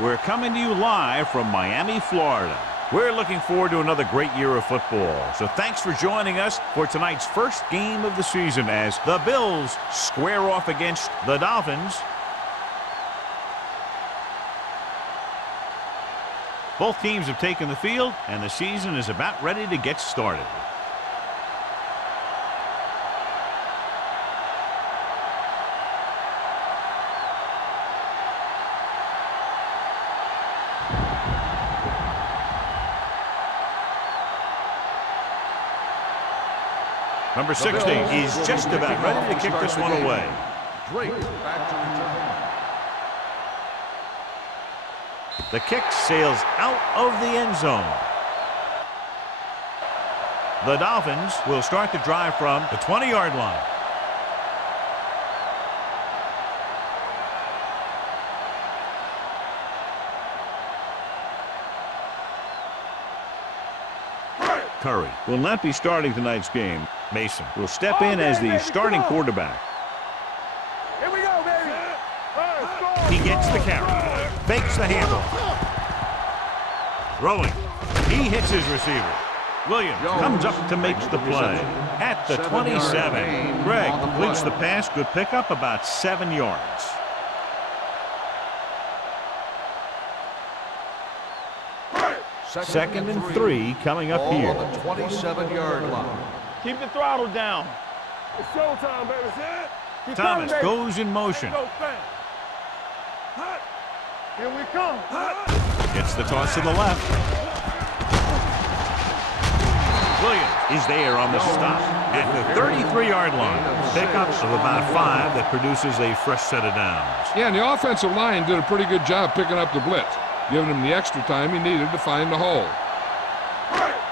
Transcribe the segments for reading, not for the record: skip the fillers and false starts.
We're coming to you live from Miami, Florida. We're looking forward to another great year of football. So thanks for joining us for tonight's first game of the season as the Bills square off against the Dolphins. Both teams have taken the field, and the season is about ready to get started. Number 60 is just about ready to kick this one away. Drake back to return. The kick sails out of the end zone. The Dolphins will start the drive from the 20-yard line. Curry will not be starting tonight's game. Mason will step in as the starting quarterback. Here we go, baby. He gets the carry. Fakes the handle. Throwing. He hits his receiver. Williams comes up to make the play. At the 27. Greg completes the pass. Good pickup, about 7 yards. Second and 3 coming up here. On the 27-yard line. Keep the throttle down. It's showtime, baby. Keep Thomas coming, goes in motion. Here we come. Gets the toss to the left. Williams is there on the stop at the 33-yard line. Pickups of about 5 that produces a fresh set of downs. Yeah, and the offensive line did a pretty good job picking up the blitz, giving him the extra time he needed to find the hole.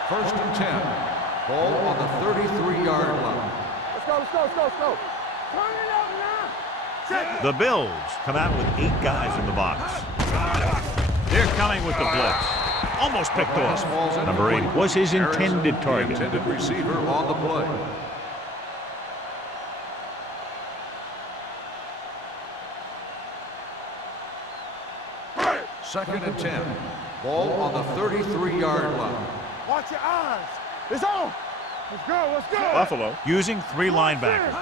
First and 10. Ball on the 33-yard line. Let's go, let's go, let's go, let's go. Turn it up now. The Bills come out with 8 guys in the box. They're coming with the blitz. Almost picked off. Number 8 was his intended target. Intended receiver on the play. Second and 10. Ball on the 33-yard line. Watch your eyes. It's on. Let's go, let's go. Buffalo using 3 linebackers.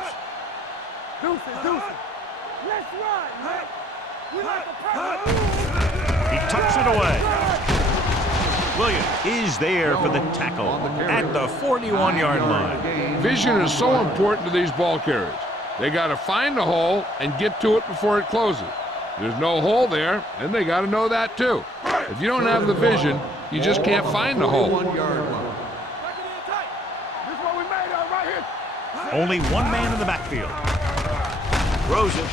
Deuces, deuces. Let's run, man. We like the power. He tucks it away. Williams is there for the tackle at the 41-yard line. Vision is so important to these ball carriers. They got to find the hole and get to it before it closes. There's no hole there, and they got to know that too. If you don't have the vision, you just can't find the hole. Only one man in the backfield. Throws it.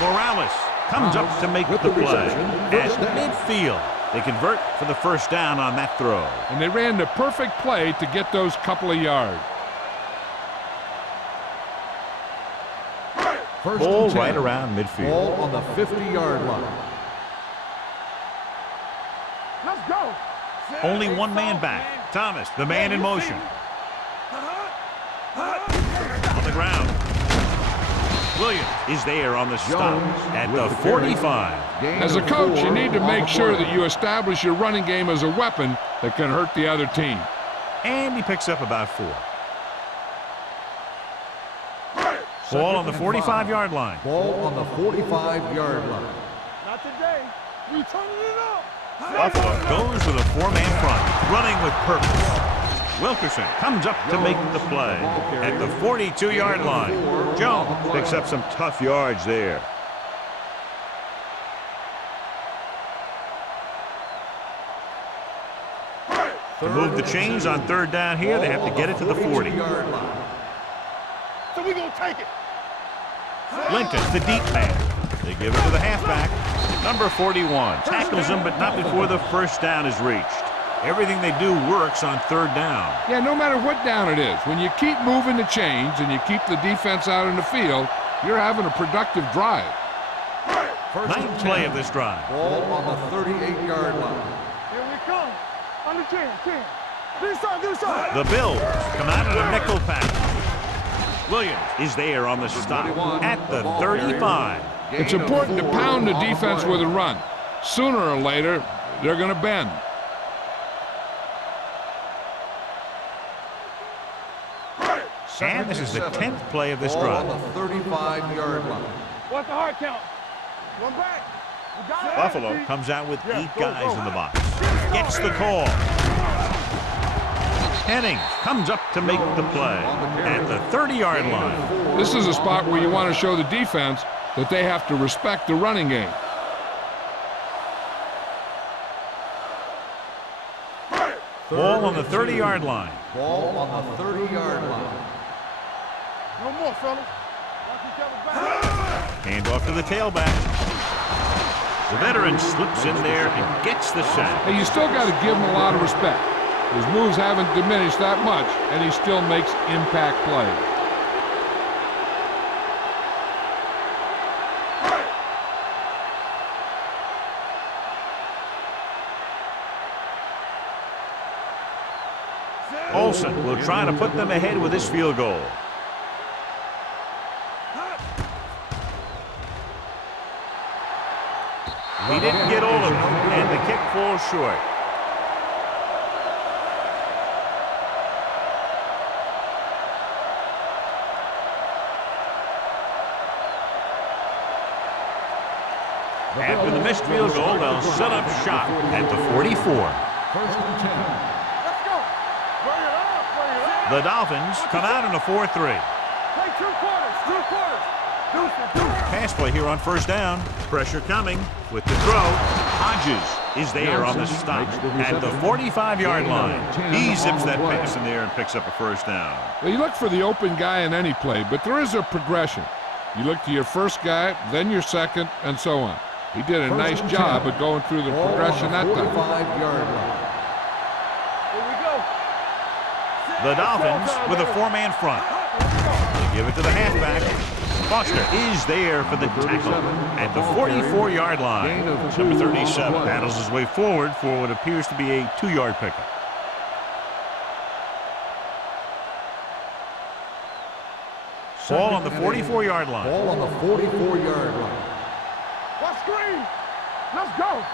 Morales comes up to make the play at midfield. They convert for the first down on that throw. And they ran the perfect play to get those couple of yards. Ball right around midfield. Ball on the 50-yard line. Let's go. Only one man back. Thomas, the man in motion. On the ground. Williams is there on the stop at the 45. As a coach, you need to make sure that you establish your running game as a weapon that can hurt the other team. And he picks up about 4. Ball on the 45-yard line. Ball on the 45-yard line. Not today. We turning it up. Buffalo goes with a 4-man front, running with purpose. Wilkerson comes up to make the play at the 42-yard line. Jones picks up some tough yards there. To move the chains on 3rd down here, they have to get it to the 40. So we're going to take it. Lincoln, the deep man. They give it to the halfback. Number 41 tackles him, but not before the first down is reached. Everything they do works on 3rd down. Yeah, no matter what down it is, when you keep moving the chains and you keep the defense out in the field, you're having a productive drive. Ninth play of this drive. Ball on the 38-yard line. Here we come. On the 10. Do something. The Bills come out in a nickel pack. Williams is there on the stop at the 35. It's important to pound the defense with a run. Sooner or later, they're going to bend. And this is the 10th play of this drive. On the 35-yard line. What's the hard count? One back. You got it. Buffalo comes out with 8 guys in the box. Gets the call. Hennings comes up to make the play at the 30-yard line. This is a spot where you want to show the defense that they have to respect the running game. Ball on the 30-yard line. Ball on the 30-yard line. No more, fellas. Watch each other back. Hand off to the tailback. The veteran slips in there and gets the sack. Hey, you still got to give him a lot of respect. His moves haven't diminished that much, and he still makes impact plays. Olsen will try to put them ahead with this field goal. He didn't get all of it, and the kick falls short. After the missed field goal, they'll set up shop at the 44. First and 10. Let's go. Bring it up. Bring it up. The Dolphins come out in a 4-3. Play 2 quarters. 2 quarters. Deuce it, deuce it. Pass play here on first down. Pressure coming with the throw. Hodges is there on the stop at the 45-yard line. He zips that pass in there and picks up a first down. Well, you look for the open guy in any play, but there is a progression. You look to your first guy, then your second, and so on. He did a nice job of going through the progression that time. 45-yard line. Here we go. The Dolphins with a 4-man front. They give it to the halfback. Foster is there for the tackle at the 44-yard line. Number 37 battles his way forward for what appears to be a 2-yard pickup. Ball on the 44-yard line. Ball on the 44-yard line. What screen? Let's go.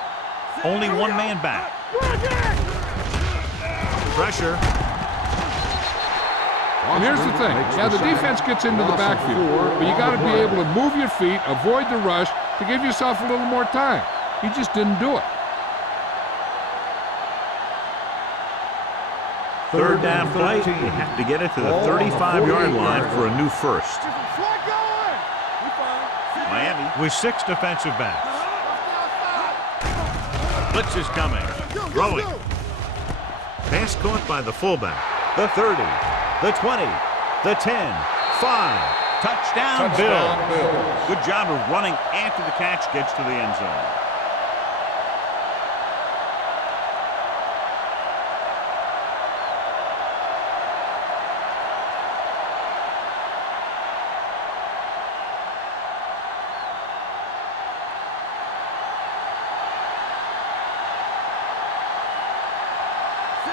Only 1 man back. Pressure. And here's the thing. Yeah, the defense gets into the backfield, but you got to be able to move your feet, avoid the rush to give yourself a little more time. He just didn't do it. Third down play. You have to get it to the 35-yard line for a new first. Slide going. We fine. Miami with 6 defensive backs. Blitz is coming. Throwing. Pass caught by the fullback. The 30. The 20. The 10. 5. Touchdown, Bills. Good job of running after the catch gets to the end zone.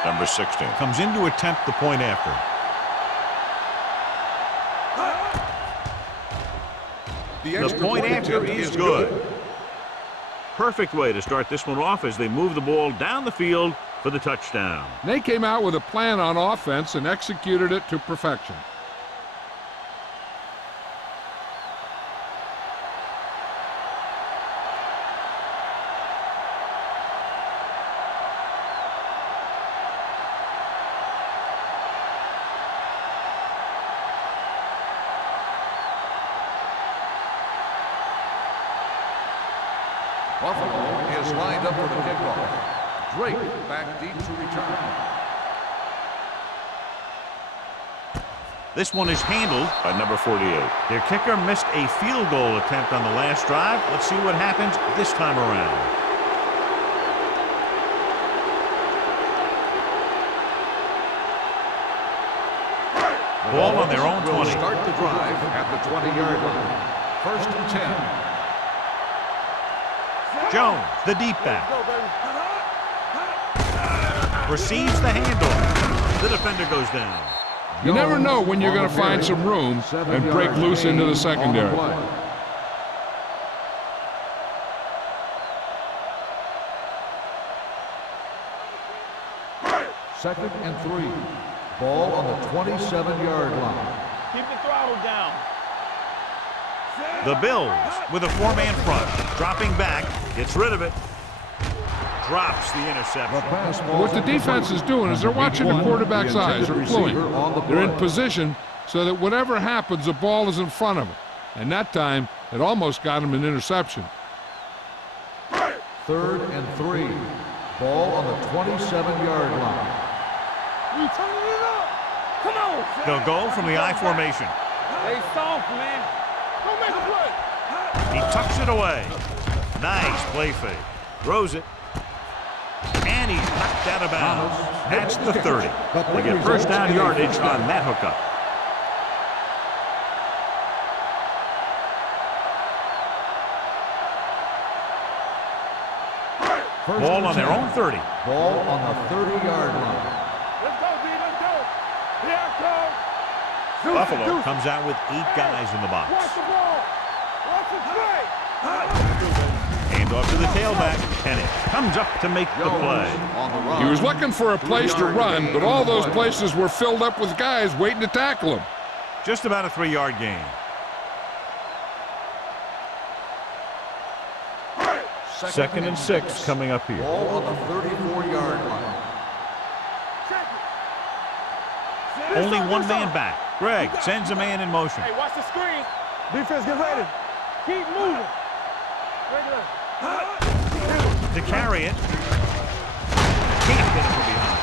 Number 16 comes in to attempt the point after. The point after is good. Perfect way to start this one off as they move the ball down the field for the touchdown. They came out with a plan on offense and executed it to perfection. Buffalo is lined up for the kickoff. Drake back deep to return. This one is handled by number 48. Their kicker missed a field goal attempt on the last drive. Let's see what happens this time around. Ball on their own 20. Start the drive at the 20-yard line. First and 10. Jones, the deep back. Receives the handle. The defender goes down. You never know when you're going to find some room and break loose into the secondary. 2nd and 3. Ball on the 27-yard line. Keep the throttle down. The Bills with a 4-man front. Dropping back. Gets rid of it. Drops the interception. What the defense is doing is they're watching the quarterback's eyes. They're fluent. They're in position so that whatever happens, the ball is in front of them. And that time, it almost got him an interception. 3rd and 3. Ball on the 27-yard line. We turning it up. Come on. They'll go from the I formation. Stay soft, man. Don't make a play. He tucks it away. Nice play fake. Throws it. And he's knocked out of bounds. That's the 30. They get first down yardage on that hookup. Ball on their own 30. Ball on the 30-yard line. Let's go, D. Let's go. Here I come. Buffalo comes out with 8 guys in the box. Watch the ball. Watch the play. Hand off to the tailback. Penny comes up to make the play. On the run. He was looking for a place to run, but all those places were filled up with guys waiting to tackle him. Just about a 3-yard gain. 2nd and 6 coming up here. Ball on the 34-yard line. Only one man back. Greg sends a man in motion. Hey, watch the screen. Defense, get ready. Keep moving. To carry it. Can't get it from behind.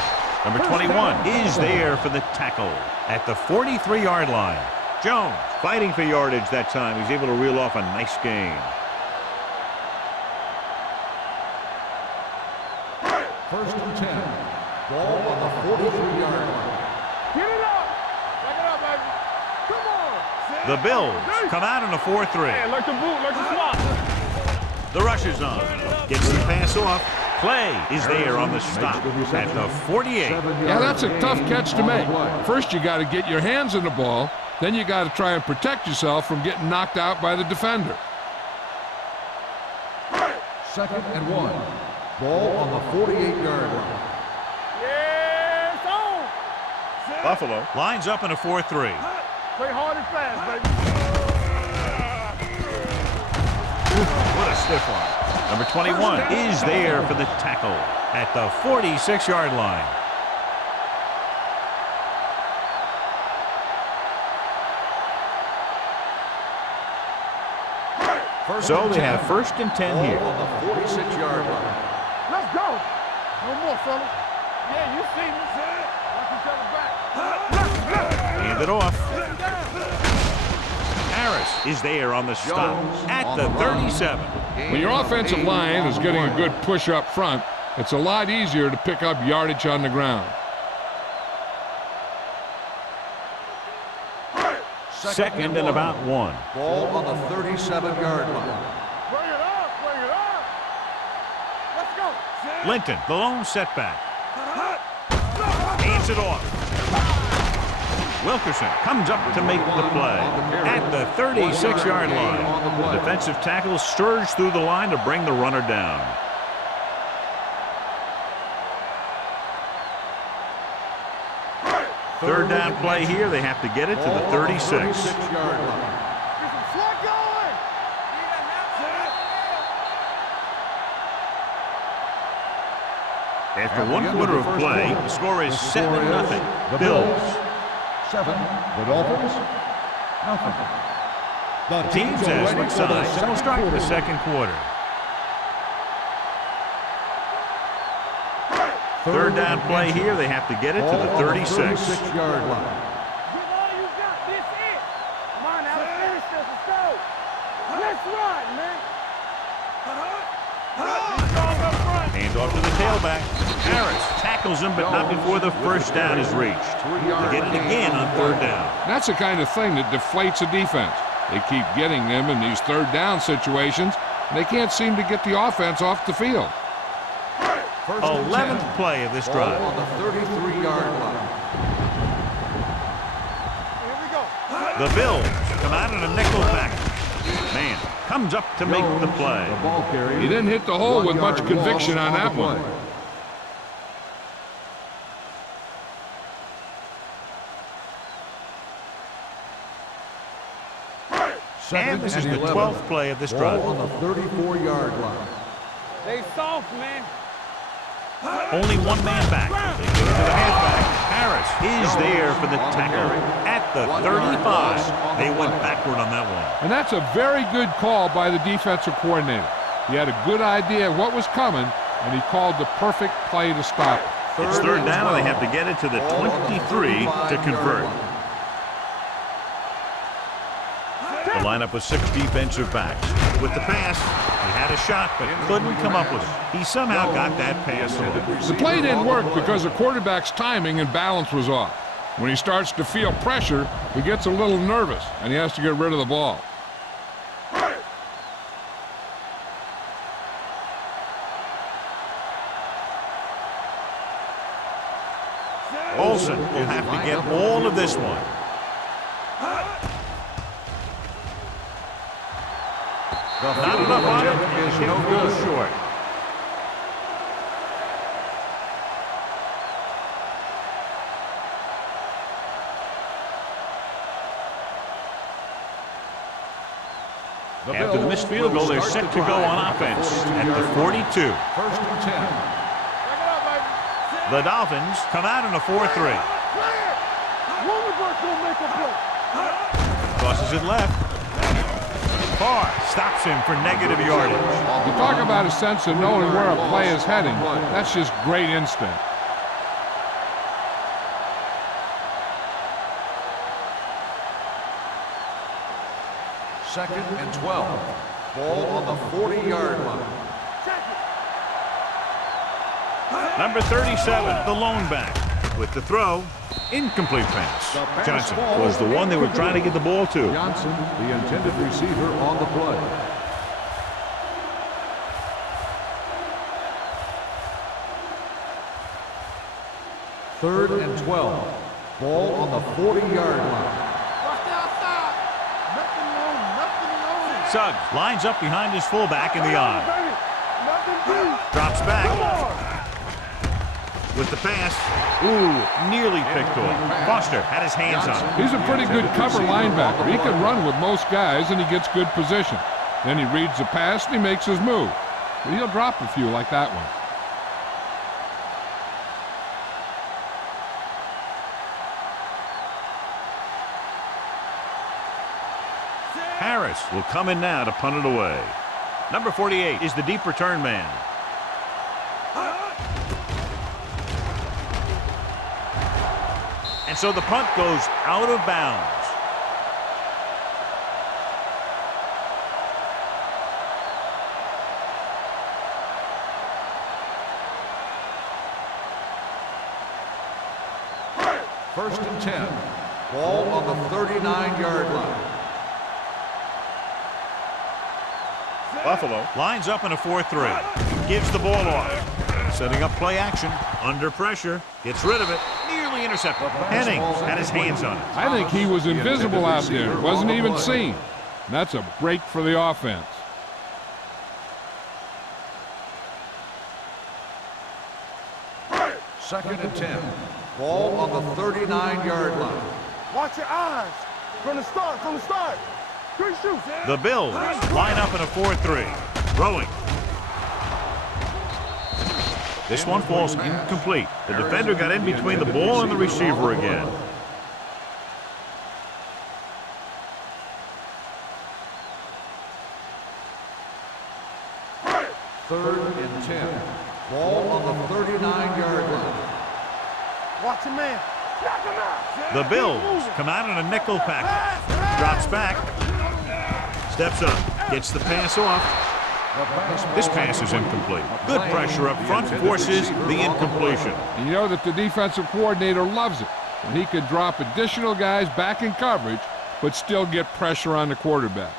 Number 21 is there for the tackle at the 43-yard line. Jones fighting for yardage that time. He's able to reel off a nice gain. 1st and 10. Ball on the 43-yard line. Get it up. Back it up, baby. Come on. The Bills come out in a 4-3. Hey, like the boot, like the swap. The rush is on. Gets the pass off. Clay is there on the stop at the 48. Yeah, that's a tough catch to make. First, you got to get your hands on the ball. Then you got to try and protect yourself from getting knocked out by the defender. 2nd and 1. Ball on the 48-yard line. Yeah, it's on. Buffalo lines up in a 4-3. Play hard and fast, baby. What a stiff one. Number 21 is there for the tackle at the 46-yard line. So they have 1st and 10 here. On the 46-yard line. Let's go. No more, fella. Yeah, you see me. Watch each other back. Hand it off. Harris is there on the stop at the 37. When your offensive line is getting a good push up front, it's a lot easier to pick up yardage on the ground. 2nd and about 1. Ball on the 37-yard line. Bring it up. Bring it up. Let's go. Linton, the lone setback. Hands it off. Wilkerson comes up to make the play at the 36-yard line. The defensive tackle surged through the line to bring the runner down. Third down play here. They have to get it to the 36. 36-yard line. Get some slack going. After 1 quarter of play, the score is 7-0. The Bills. 7. The Dolphins. Nothing. The Teams as split sides. So we'll start the 2nd quarter. Third down play here. They have to get it to the 36. 36-yard line. Give all you got. This it. Come on now. Let's finish this. Let's go. Let's run, man. Hands off to the tailback. Harris tackles him, but not before the first down is reached. They get it again on 3rd down. That's the kind of thing that deflates a defense. They keep getting them in these 3rd down situations, and they can't seem to get the offense off the field. 11th play of this drive. Ball on the 33-yard line. Here we go. The Bills come out in a nickel package. Man comes up to make the play. The ball carrier. He didn't hit the hole with much conviction on that one. And this is the 11. 12th play of this Ball drive. on the 34-yard line. They soft, man. Only one man back. They go to the halfback. Harris is there for the tackle at the 35. They went backward on that one. And that's a very good call by the defensive coordinator. He had a good idea of what was coming, and he called the perfect play to stop it. It's third down, and they have to get it to the 23 to convert. The lineup was 6 defensive backs. With the pass, he had a shot, but couldn't come up with it. He somehow got that pass off. The play didn't work because the quarterback's timing and balance was off. When he starts to feel pressure, he gets a little nervous, and he has to get rid of the ball. Olsen will have to get all of this one. Not enough on it. Is no good. Short. After the missed field goal, they're set to go on offense at the 42. First and 10. The Dolphins come out in a 4-3. Tosses it left. Barr stops him for negative yardage. You talk about a sense of knowing where a play is heading. That's just great instinct. Second and 12. Ball on the 40-yard line. Number 37, the lone back. With the throw, incomplete pass. Johnson was the one they were trying to get the ball to. Johnson, the intended receiver on the play. Third and 12. Ball on the 40-yard line. Suggs lines up behind his fullback in the eye. Drops back. With the pass. Ooh, nearly picked off. Foster had his hands on it. He's a pretty good cover linebacker. He can run with most guys, and he gets good position. Then he reads the pass, and he makes his move. But he'll drop a few like that one. Harris will come in now to punt it away. Number 48 is the deep return man. And so the punt goes out of bounds. First and 10. Ball on the 39-yard line. Buffalo lines up in a 4-3. Gives the ball off. Setting up play action. Under pressure. Gets rid of it. Nearly intercepted. Henning had his hands on it. I think he was invisible out there. Wasn't even seen. And that's a break for the offense. Second and 10. Ball on the 39-yard line. Watch your eyes. From the start. Good shoot. The Bills line up in a 4-3. Throwing. This one falls incomplete. The defender got in between the ball and the receiver again. Third and 10. Ball on the 39-yard line. Watch your man. Knock him out. The Bills come out in a nickel package. Drops back. Steps up. Gets the pass off. This pass is incomplete. Good pressure up front forces the incompletion. And you know that the defensive coordinator loves it. And he can drop additional guys back in coverage, but still get pressure on the quarterback.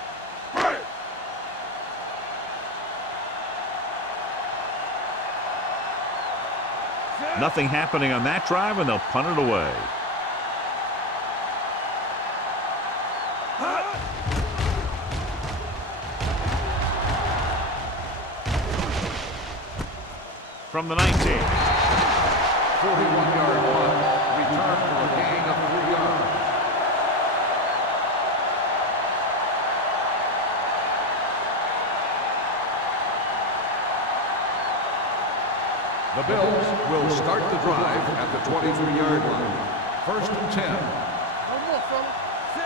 Nothing happening on that drive, and they'll punt it away. From the 19. 41-yard punt. Return for a gain of 3 yards. The Bills will start the drive at the 23-yard line. 1st and 10.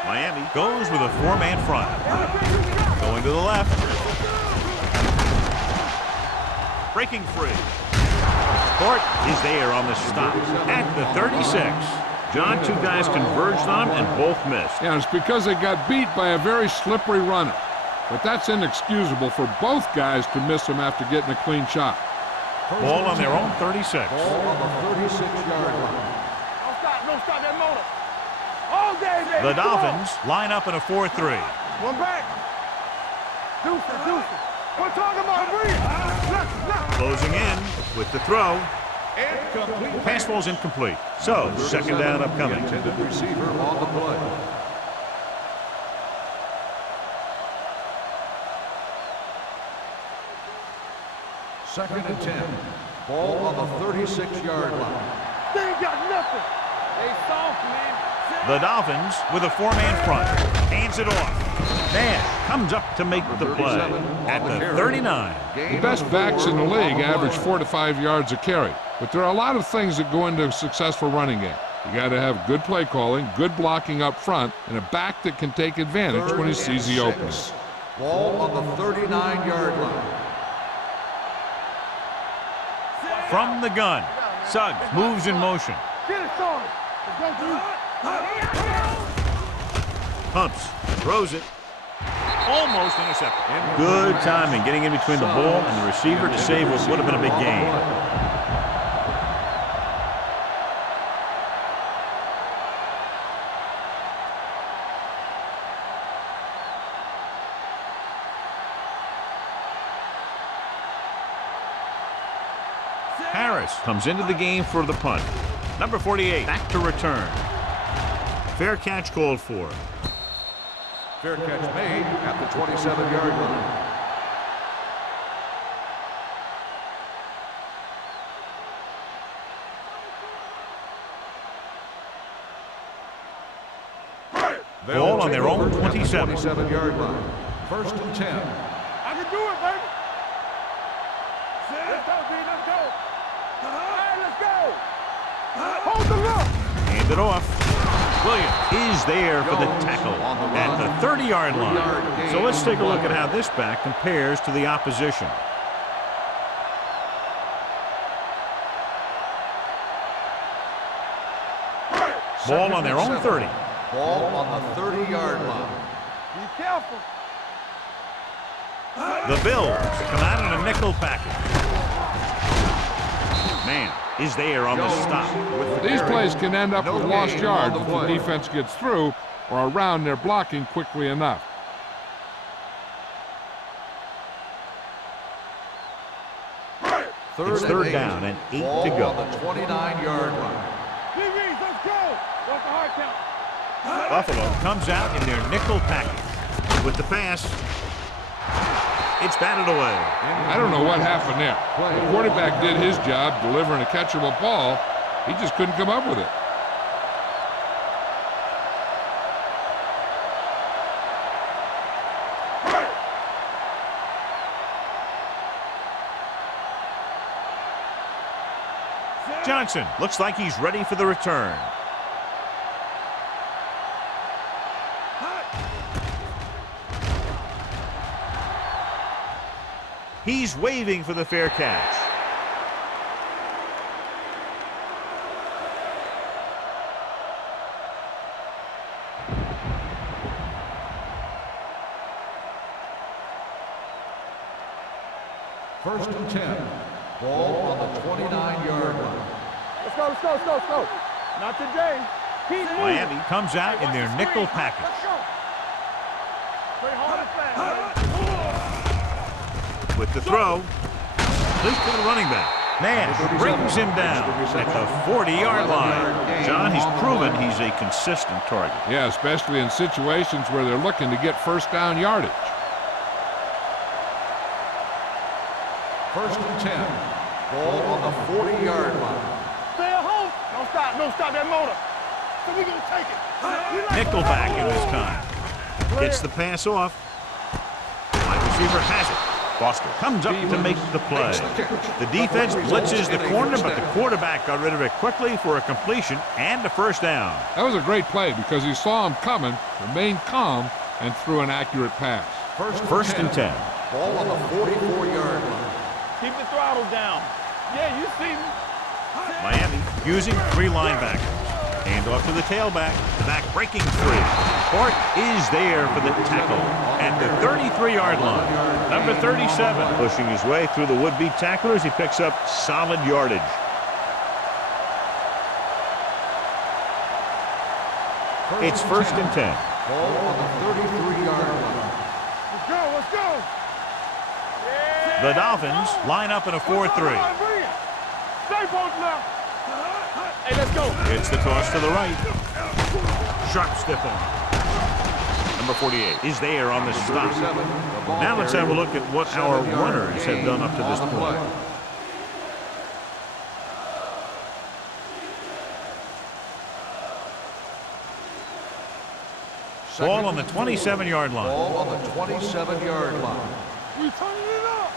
Miami goes with a four-man front. Going to the left. Breaking free. Court is there on the stop at the 36. John, two guys converged on him and both missed. Yeah, it's because they got beat by a very slippery runner. But that's inexcusable for both guys to miss him after getting a clean shot. Ball on their own 36. Ball on the 36-yard line. Don't stop that motor. All day, baby. The Dolphins line up in a 4-3. One back. Deuces. We're talking about breathe. Closing in with the throw. Incomplete. Pass ball's incomplete. So, second down upcoming. The intended receiver on the play. Second and 10. Ball on the 36-yard line. They ain't got nothing. They soft, man. The Dolphins with a four-man front. Hands it off. Nash comes up to make the play at the 39. The best backs in the league average 4 to 5 yards a carry. But there are a lot of things that go into a successful running game. You got to have good play calling, good blocking up front, and a back that can take advantage when he sees the opening. Ball on the 39-yard line. From the gun, Suggs moves in motion. Get it, son. Let's go, dude. Pumps, throws it. Almost intercepted. Good timing, getting in between the ball and the receiver to save what would have been a big gain. Harris comes into the game for the punt. Number 48, back to return. Fair catch called for. Fair catch made at the 27-yard line. Ball on their own 27. 27-yard line. 1st and 10. I can do it, baby. Let's go, B. Let's go. All right, let's go. Hold the look. Hand it off. Williams is there for the tackle at the 30-yard line. So let's take a look at how this back compares to the opposition. Ball on their own 30. Ball on the 30-yard line. Be careful. The Bills come out in a nickel package. Man is there on the stop. These plays can end up with lost yards if the defense gets through or around their blocking quickly enough. It's third down and 8 to go. On the 29-yard line. DBs, let's go. What's the hard count? Buffalo comes out in their nickel package. With the pass, it's batted away. I don't know what happened there. The quarterback did his job delivering a catchable ball. He just couldn't come up with it. Johnson looks like he's ready for the return. He's waving for the fair catch. First and 10. Ball on the 29-yard line. Let's go, let's go, let's go, let's go. Not today. Keep moving. Miami comes out in their nickel package. Let's go. Play hard and fast. With the throw, complete to the running back. Nash brings him down at the 40-yard line. John, he's proven he's a consistent target. Yeah, especially in situations where they're looking to get first down yardage. First and 10. Ball on the 40-yard line. Stay at home. Don't stop that motor. So we're going to take it. Nickelback in this time. Gets the pass off. Wide receiver has it. Foster comes up to make the play. The defense blitzes the corner, but the quarterback got rid of it quickly for a completion and a first down. That was a great play because he saw him coming, remained calm, and threw an accurate pass. First and 10. Ball on the 44-yard line. Keep the throttle down. Yeah, you see me. Miami using 3 linebackers. Hand off to the tailback. The back breaking free. Hart is there for the tackle at the 33-yard line. Number 37 pushing his way through the would-be tacklers. He picks up solid yardage. It's first and 10. Ball on the 33-yard line. Let's go, let's go. The Dolphins line up in a 4-3. Stay both left. Hey, let's go. It's the toss to the right. Sharp stiff arm. Number 48 is there on the stop. Now let's have a look at what our runners have done up to this point. 2nd Ball on the 27-yard line. Ball on the 27-yard line. We turning it up.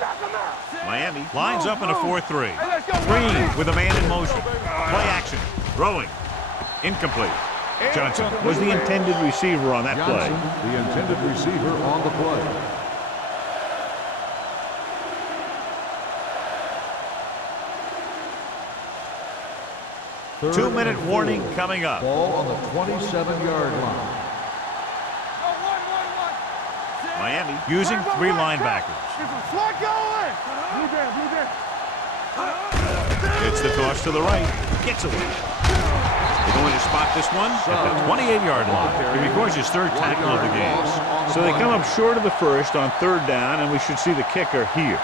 Knock him out. Miami lines up in a 4-3. Hey, let's go. Green with a man in motion. Play action. Throwing. Incomplete. Johnson was the intended receiver on that play. Johnson, the intended receiver on the play. Two-minute warning coming up. Ball on the 27-yard line. Miami using 3 linebackers. There's a slot going. Blue down, blue down. It's the toss to the right. Gets away. They're going to spot this one at the 28-yard line. It records his 3rd tackle of the game. So they come up short of the first on 3rd down, and we should see the kicker here.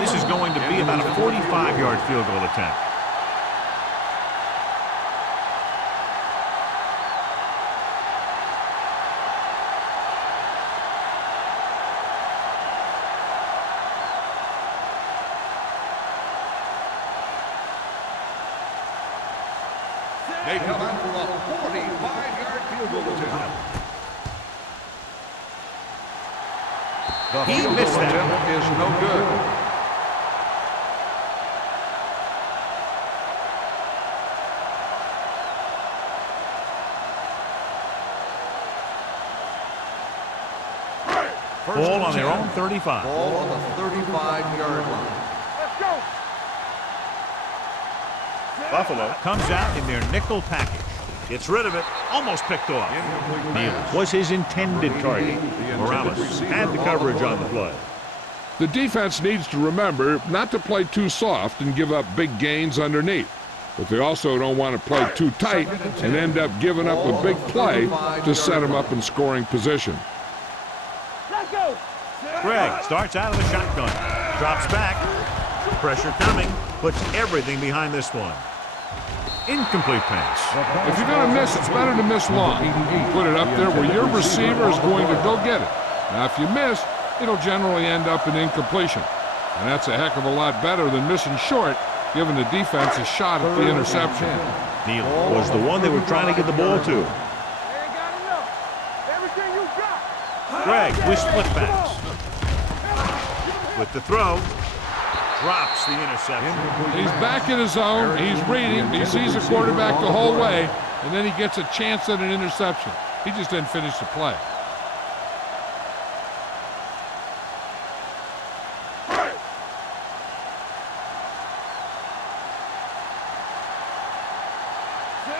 This is going to be about a 45-yard field goal attempt. They come out for a 45-yard field goal attempt. The field goal attempt is no good. Ball on their own 35. Ball on the 35-yard line. Let's go. Buffalo comes out in their nickel package. Gets rid of it. Almost picked off. Neal was his intended target. Morales had the coverage on the play. The defense needs to remember not to play too soft and give up big gains underneath. But they also don't want to play too tight and end up giving up a big play to set them up in scoring position. Let's go. Greg starts out of the shotgun. Drops back. Pressure coming. Puts everything behind this one. Incomplete pass. If you're going to miss, it's better to miss long. Put it up there where your receiver is going to go get it. Now, if you miss, it'll generally end up in incompletion. And that's a heck of a lot better than missing short, giving the defense a shot at the interception. Neal was the one they were trying to get the ball to. Ain't got enough. Everything you got. Greg with split pass. With the throw. Drops the interception. He's back in his zone. He's reading. He sees the quarterback the whole way, and then he gets a chance at an interception. He just didn't finish the play.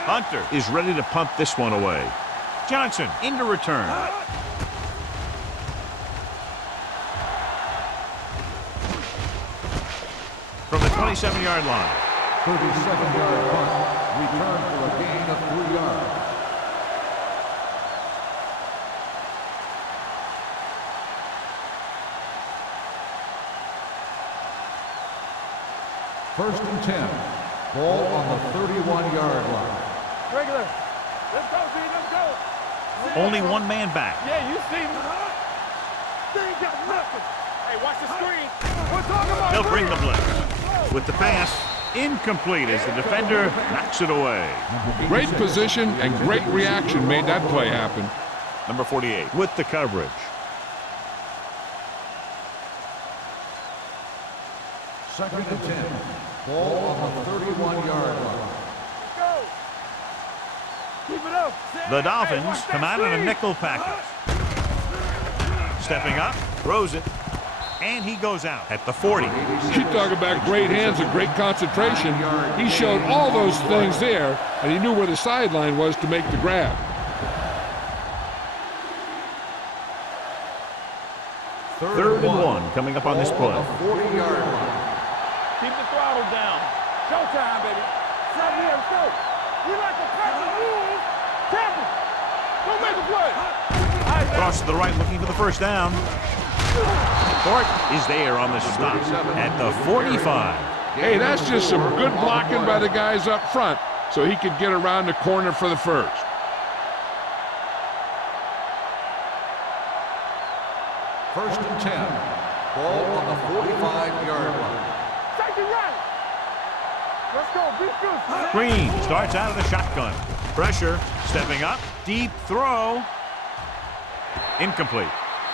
Hunter is ready to punt this one away. Johnson into return. From the 27-yard line. 37-yard punt. Return for a gain of 3 yards. First and 10. Ball on the 31-yard line. Regular. Let's go, B. Let's go. Only one man back. Yeah, you see me. They ain't got nothing. Hey, watch the screen. We're talking about They'll bring the blitz. with the pass. Incomplete as the defender knocks it away. Great position and great reaction made that play happen. Number 48 with the coverage. Second and 10. Ball on the 31-yard line. Go. Keep it up. The Dolphins come out in a nickel package. Stepping up, throws it, and he goes out at the 40. You talk about great hands and great concentration. He showed all those things there, and he knew where the sideline was to make the grab. Third and one coming up on this play. 40-yard line. Keep the throttle down. Showtime, baby. Right here, let's go. We like to pass the rules. Tackle. Don't make a play. Cross to the right looking for the first down. Fort is there on the stop at the 45. Hey, that's just some good blocking by the guys up front so he could get around the corner for the first. First and 10. Ball on the 45-yard line. Take it right. Let's go. Be good. Green starts out of the shotgun. Pressure, stepping up, deep throw. Incomplete.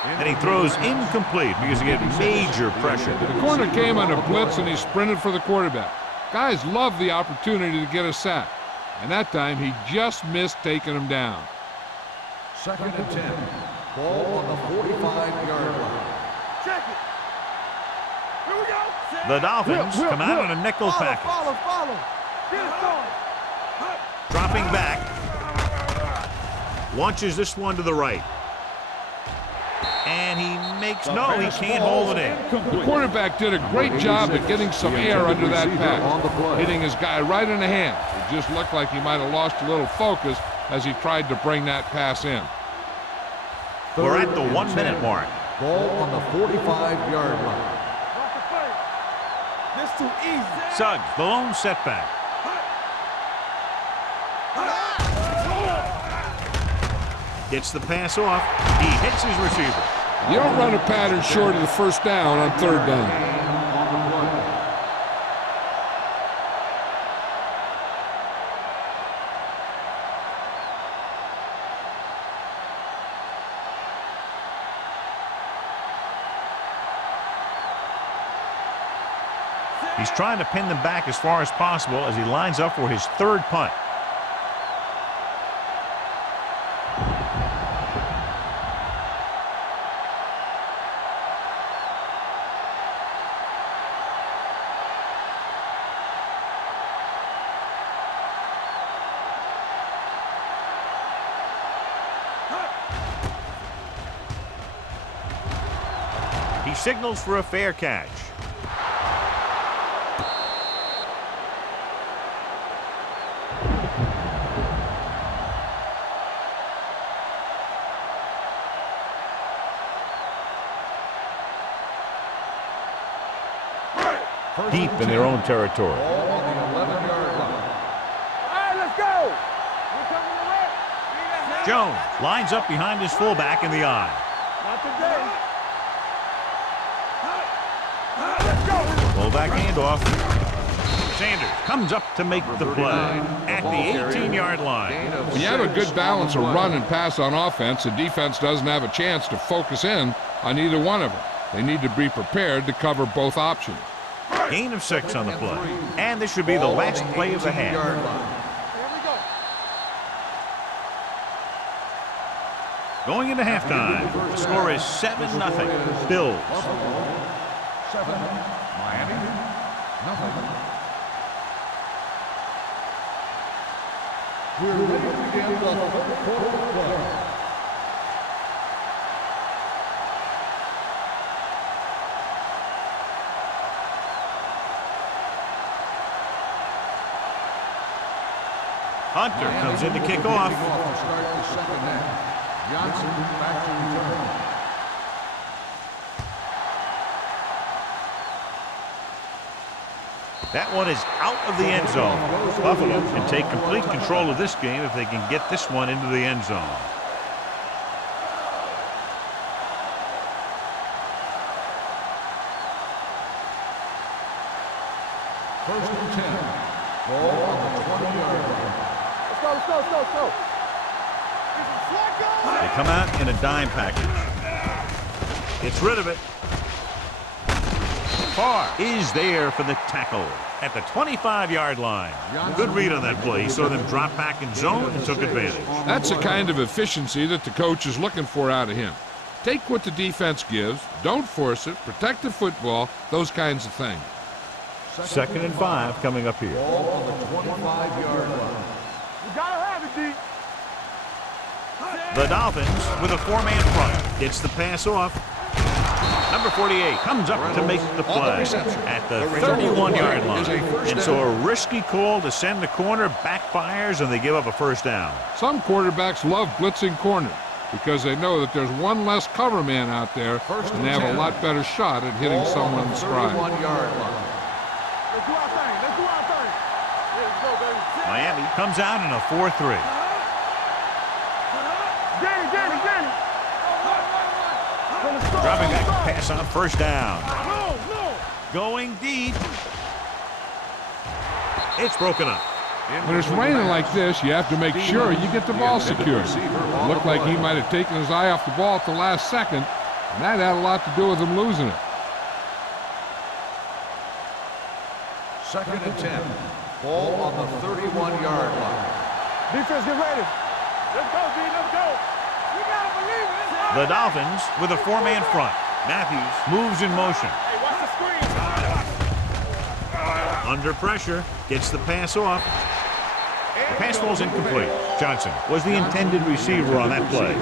And he throws incomplete because he had major pressure. The corner came on a blitz and he sprinted for the quarterback. Guys love the opportunity to get a sack. And that time he just missed taking him down. Second and 10. Ball on the 45-yard line. Check it. Here we go. The Dolphins come out in a nickel package. Follow. Get it going. Dropping back. Launches this one to the right. And he makes, no, he can't hold it in. The quarterback did a great job at getting some air under that pass, hitting his guy right in the hand. It just looked like he might have lost a little focus as he tried to bring that pass in. We're at the 1 minute mark. Ball on the 45-yard line. Off the play. This too easy. Suggs, the lone setback. Gets the pass off. He hits his receiver. You don't run a pattern short of the first down on third down. He's trying to pin them back as far as possible as he lines up for his third punt. He signals for a fair catch. Deep in their own territory. Ball on the 11-yard line. All right, let's go. We're coming to right. Jones lines up behind his fullback in the eye. Not today. Let's go. Fullback handoff. Sanders comes up to make the play at the 18-yard line. When you have a good balance of run and pass on offense, the defense doesn't have a chance to focus in on either one of them. They need to be prepared to cover both options. Gain of 6 on the play. And this should be the last play of the half. Here we go. Going into halftime, the score is 7-0. Bills. 7, Miami, nothing. We're ready to begin the third quarter of play. Hunter comes in to kick off. To start the second half. Johnson back to return. That one is out of the end zone. Buffalo can take complete control of this game if they can get this one into the end zone. First and 10. Ball on the 20-yard line. Let's go. They come out in a dime package. Gets rid of it. Carr is there for the tackle at the 25-yard line. Good read on that play. He saw them drop back in zone and took advantage. That's the kind of efficiency that the coach is looking for out of him. Take what the defense gives, don't force it, protect the football, those kinds of things. 2nd and 5 coming up here. Ball on the 25-yard line. You gotta have it, D. The Dolphins with a 4-man front. Gets the pass off. Number 48 comes up to make the play at the 31-yard line. And so a risky call to send the corner backfires, and they give up a first down. Some quarterbacks love blitzing corners because they know that there's one less cover man out there and they have a lot better shot at hitting someone in stride. 31-yard line. Let's do our thing. Let's go, baby. Miami comes out in a 4-3. Get it. Dropping back to pass on first down. No. Going deep. It's broken up. When it's raining like this, you have to make sure you get the ball secured. It looked like he might have taken his eye off the ball at the last second, and that had a lot to do with him losing it. 2nd and 10. Ball on the 31-yard line. Defense, get ready. Let's go, D. Let's go. You gotta believe it. The Dolphins with a 4-man front. Matthews moves in motion. Hey, watch the screen. Under pressure, gets the pass off. The pass falls incomplete. Johnson was the intended receiver on that play.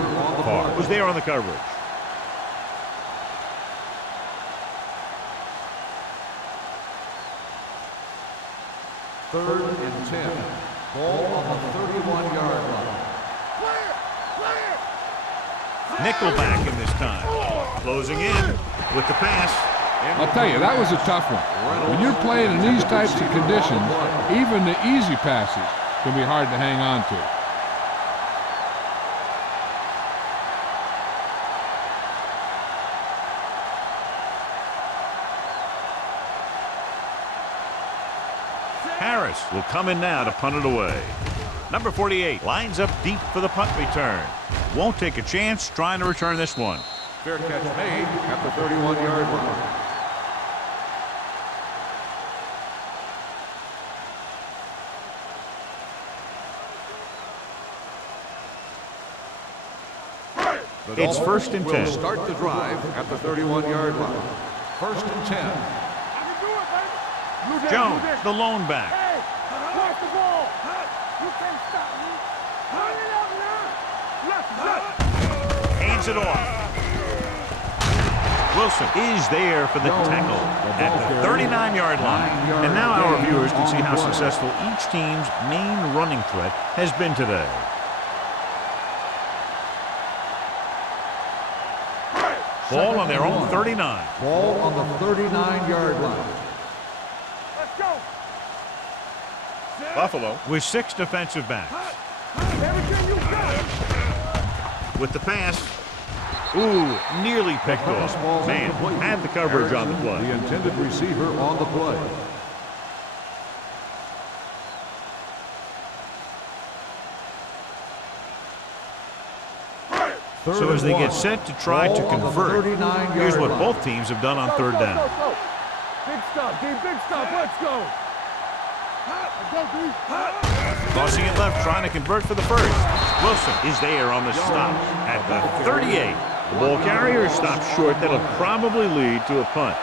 Carr was there on the coverage. Third and 10. Ball on the 31-yard line. Nickelback in this time. Closing in with the pass. I'll tell you, that was a tough one. When you're playing in these types of conditions, even the easy passes can be hard to hang on to. Harris will come in now to punt it away. Number 48 lines up deep for the punt return. Won't take a chance trying to return this one. Fair catch made at the 31-yard line. It's 1st and 10. Start the drive at the 31-yard line. 1st and 10. I can do it, baby. Jones, the lone back. Hey, watch the ball. You can't stop me. Run it up now. Left. Hands it off. Wilson is there for the tackle at the 39-yard line. And now our viewers can see how successful each team's main running threat has been today. Ball on their own 39. Ball on the 39-yard line. Let's go. Buffalo with 6 defensive backs. Everything you got. With the pass. Ooh, nearly picked off. Man, had the coverage on the play. The intended receiver on the play. So as they get set to try to convert, here's what both teams have done on 3rd down. Big stuff, D. Big stuff. Let's go. Let's go, D. Crossing it left, trying to convert for the first. Wilson is there on the stop at the 38. The ball carrier stops short. That'll probably lead to a punt.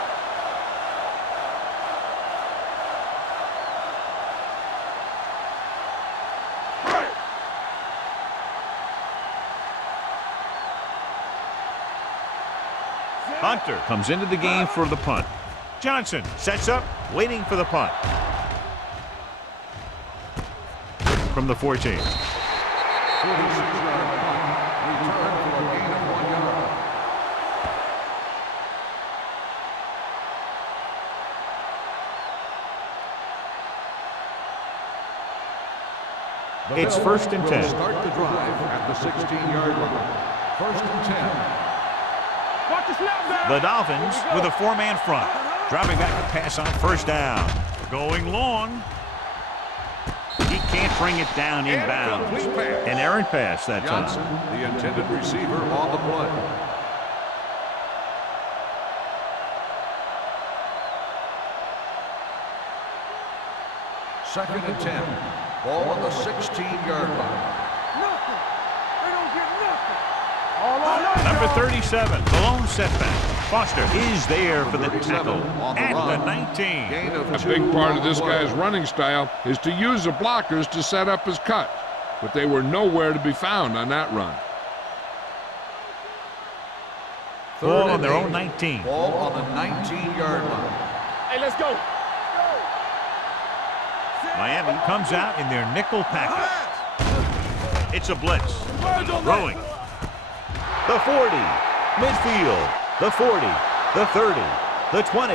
Hunter comes into the game for the punt. Johnson sets up, waiting for the punt. From the 14. 46-yard punt. Return for a gain of 1 yard. It's 1st and 10. Start the drive at the 16-yard line. 1st and 10. Watch the snap down. The Dolphins with a 4-man front. Dropping back to pass on 1st down. Going long. He can't bring it down inbounds. An errant pass that Johnson, time. the intended receiver on the play. Second and 10. Ball on the 16-yard line. Nothing. They don't get nothing. All on us, Number y'all. 37, the lone setback. Foster is there for the 37 tackle on the at run. the 19. Gain of A 2 big part on of the this play. guy's running style is to use the blockers to set up his cuts, but they were nowhere to be found on that run. Third Ball on and their 8. own 19. Ball on the 19-yard line. Hey, let's go. Miami comes out in their nickel package. It's a blitz. Throwing. The 40. Midfield. The 40. The 30. The 20.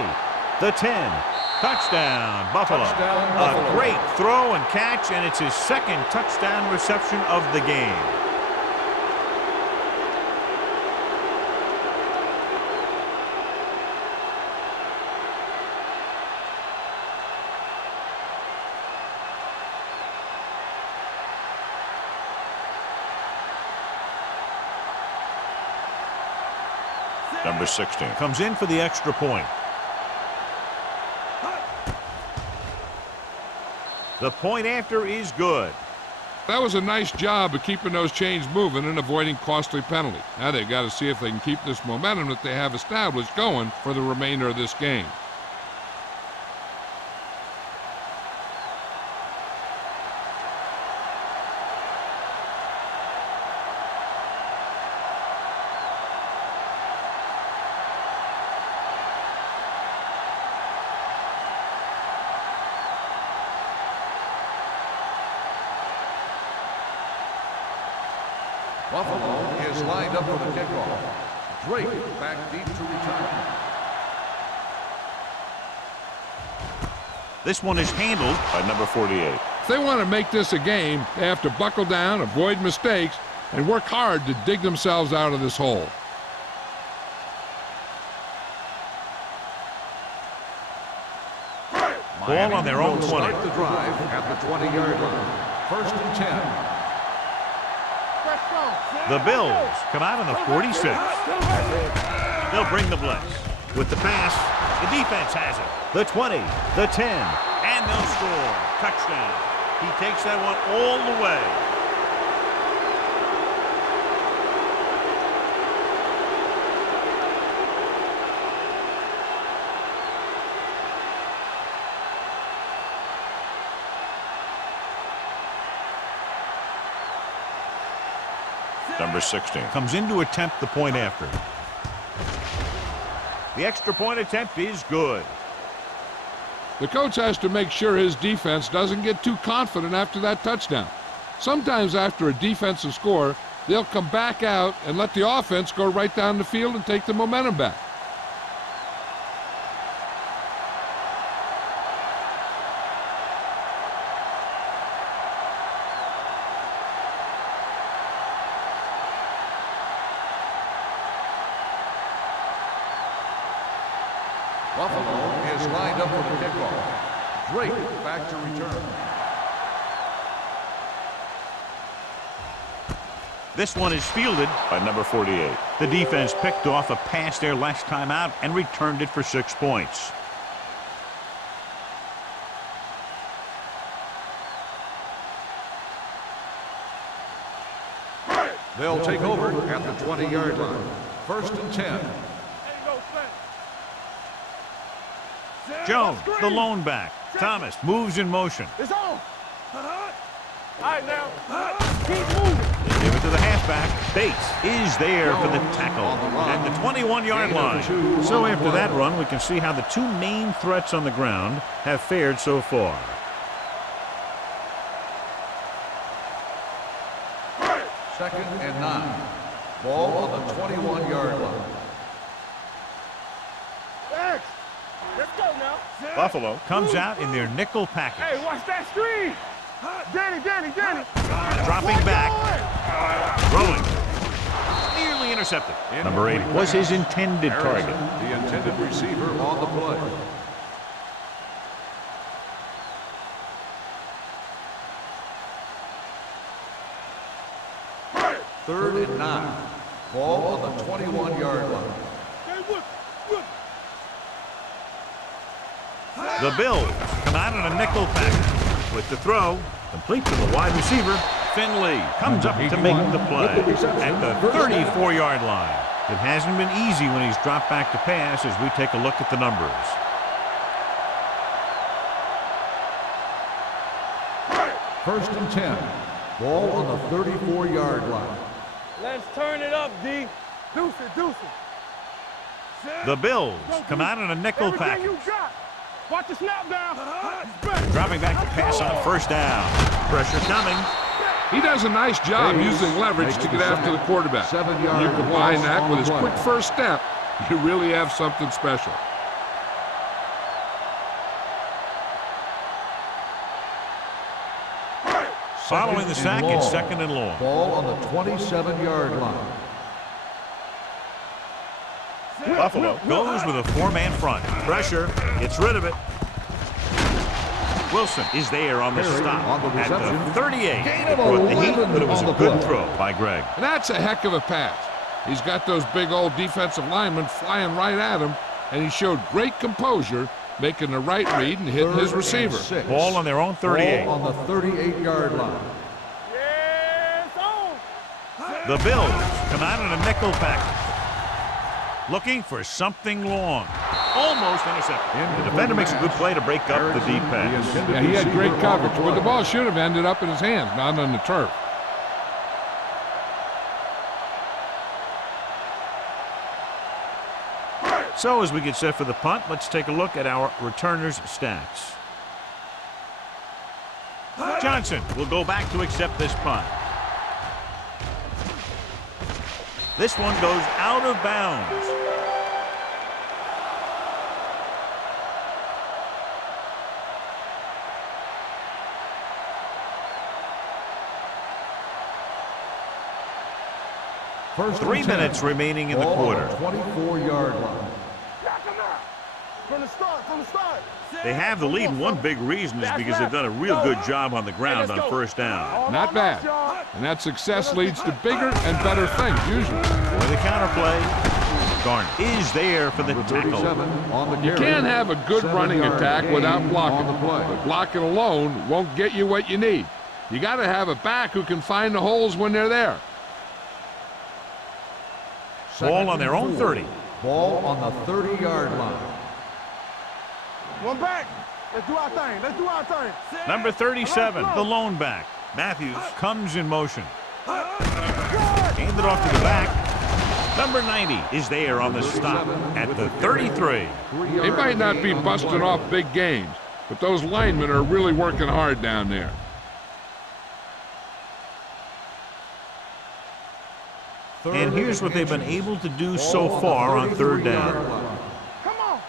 The 10. Touchdown, Buffalo. Touchdown, Buffalo. A great throw and catch, and it's his second touchdown reception of the game. Number 16 comes in for the extra point. The point after is good. That was a nice job of keeping those chains moving and avoiding costly penalties. Now they've got to see if they can keep this momentum that they have established going for the remainder of this game. Buffalo is lined up for the kickoff. Drake back deep to return. This one is handled by number 48. If they want to make this a game, they have to buckle down, avoid mistakes, and work hard to dig themselves out of this hole. Ball on their own will 20. Start the drive at the 20-yard line. First and 10. The Bills come out on the 46. They'll bring the blitz. With the pass, the defense has it. The 20, the 10, and they'll score. Touchdown. He takes that one all the way. Number 16 comes in to attempt the point after. The extra point attempt is good. The coach has to make sure his defense doesn't get too confident after that touchdown. Sometimes after a defensive score, they'll come back out and let the offense go right down the field and take the momentum back. Buffalo is lined up for the kickoff. Drake back to return. This one is fielded by number 48. The defense picked off a pass their last time out and returned it for 6 points. They'll take over at the 20-yard line. First and 10. Jones, the lone back. Thomas moves in motion. It's on. All right, now. Keep moving. They give it to the halfback. Bates is there for the tackle at the 21-yard line. So after that run, we can see how the two main threats on the ground have fared so far. Second and 9. Ball on the 21-yard line. Thanks. Let's go now. Buffalo comes out in their nickel package. Hey, watch that screen. Danny. Dropping back. Throwing. Nearly intercepted. Number 80 was his intended target. The intended receiver on the play. 3rd and 9. Ball on the 21-yard line. The Bills come out in a nickel package with the throw, complete to the wide receiver. Finley comes up to make the play at the 34-yard line. It hasn't been easy when he's dropped back to pass as we take a look at the numbers. First and 10. Ball on the 34-yard line. Let's turn it up, D. Deuce it. The Bills come out in a nickel package. You got. Watch the snap down. Dropping back to pass on 1st down. Pressure coming. He does a nice job using leverage to get after the quarterback. 7-yard You combine loss that on with his the play. quick first step, you really have something special. Following the sack, it's 2nd and long. Ball on the 27-yard line. Buffalo goes with a 4-man front. Pressure, gets rid of it. Wilson is there on the stop on the at reception. the 38. Gain It of brought the heat, 11 but it was on a the good play. throw by Greg. And that's a heck of a pass. He's got those big old defensive linemen flying right at him, and he showed great composure, making the right read and hitting his 3rd and receiver. 6. Ball on their own 38. Ball on the 38-yard line. Yes, on. The Bills come out in a nickel package. Looking for something long. Almost intercepted. The defender makes a good play to break up the deep pass. Yeah, he had great coverage, but the ball should have ended up in his hands, not on the turf. So as we get set for the punt, let's take a look at our returners' stats. Johnson will go back to accept this punt. This one goes out of bounds. First 3 and 10. minutes remaining in the Ball quarter. on the 24-yard line. From the start. They have the lead, and one big reason is because they've done a real good job on the ground on 1st down. Not bad. And that success leads to bigger and better things, usually. With the counterplay, Garner is there for the Number tackle. 37 on the You carry. can't have a good 7 running yard attack gain without blocking. on the play. But blocking alone won't get you what you need. You got to have a back who can find the holes when they're there. Ball on their own 30. Ball on the 30-yard line. One back. Let's do our thing. Number 37, the lone back. Matthews comes in motion. Hand it off to the back. Number 90 is there on the stop at the 33. They might not be busting off big games, but those linemen are really working hard down there. And here's what they've been able to do so far on 3rd down. Come on.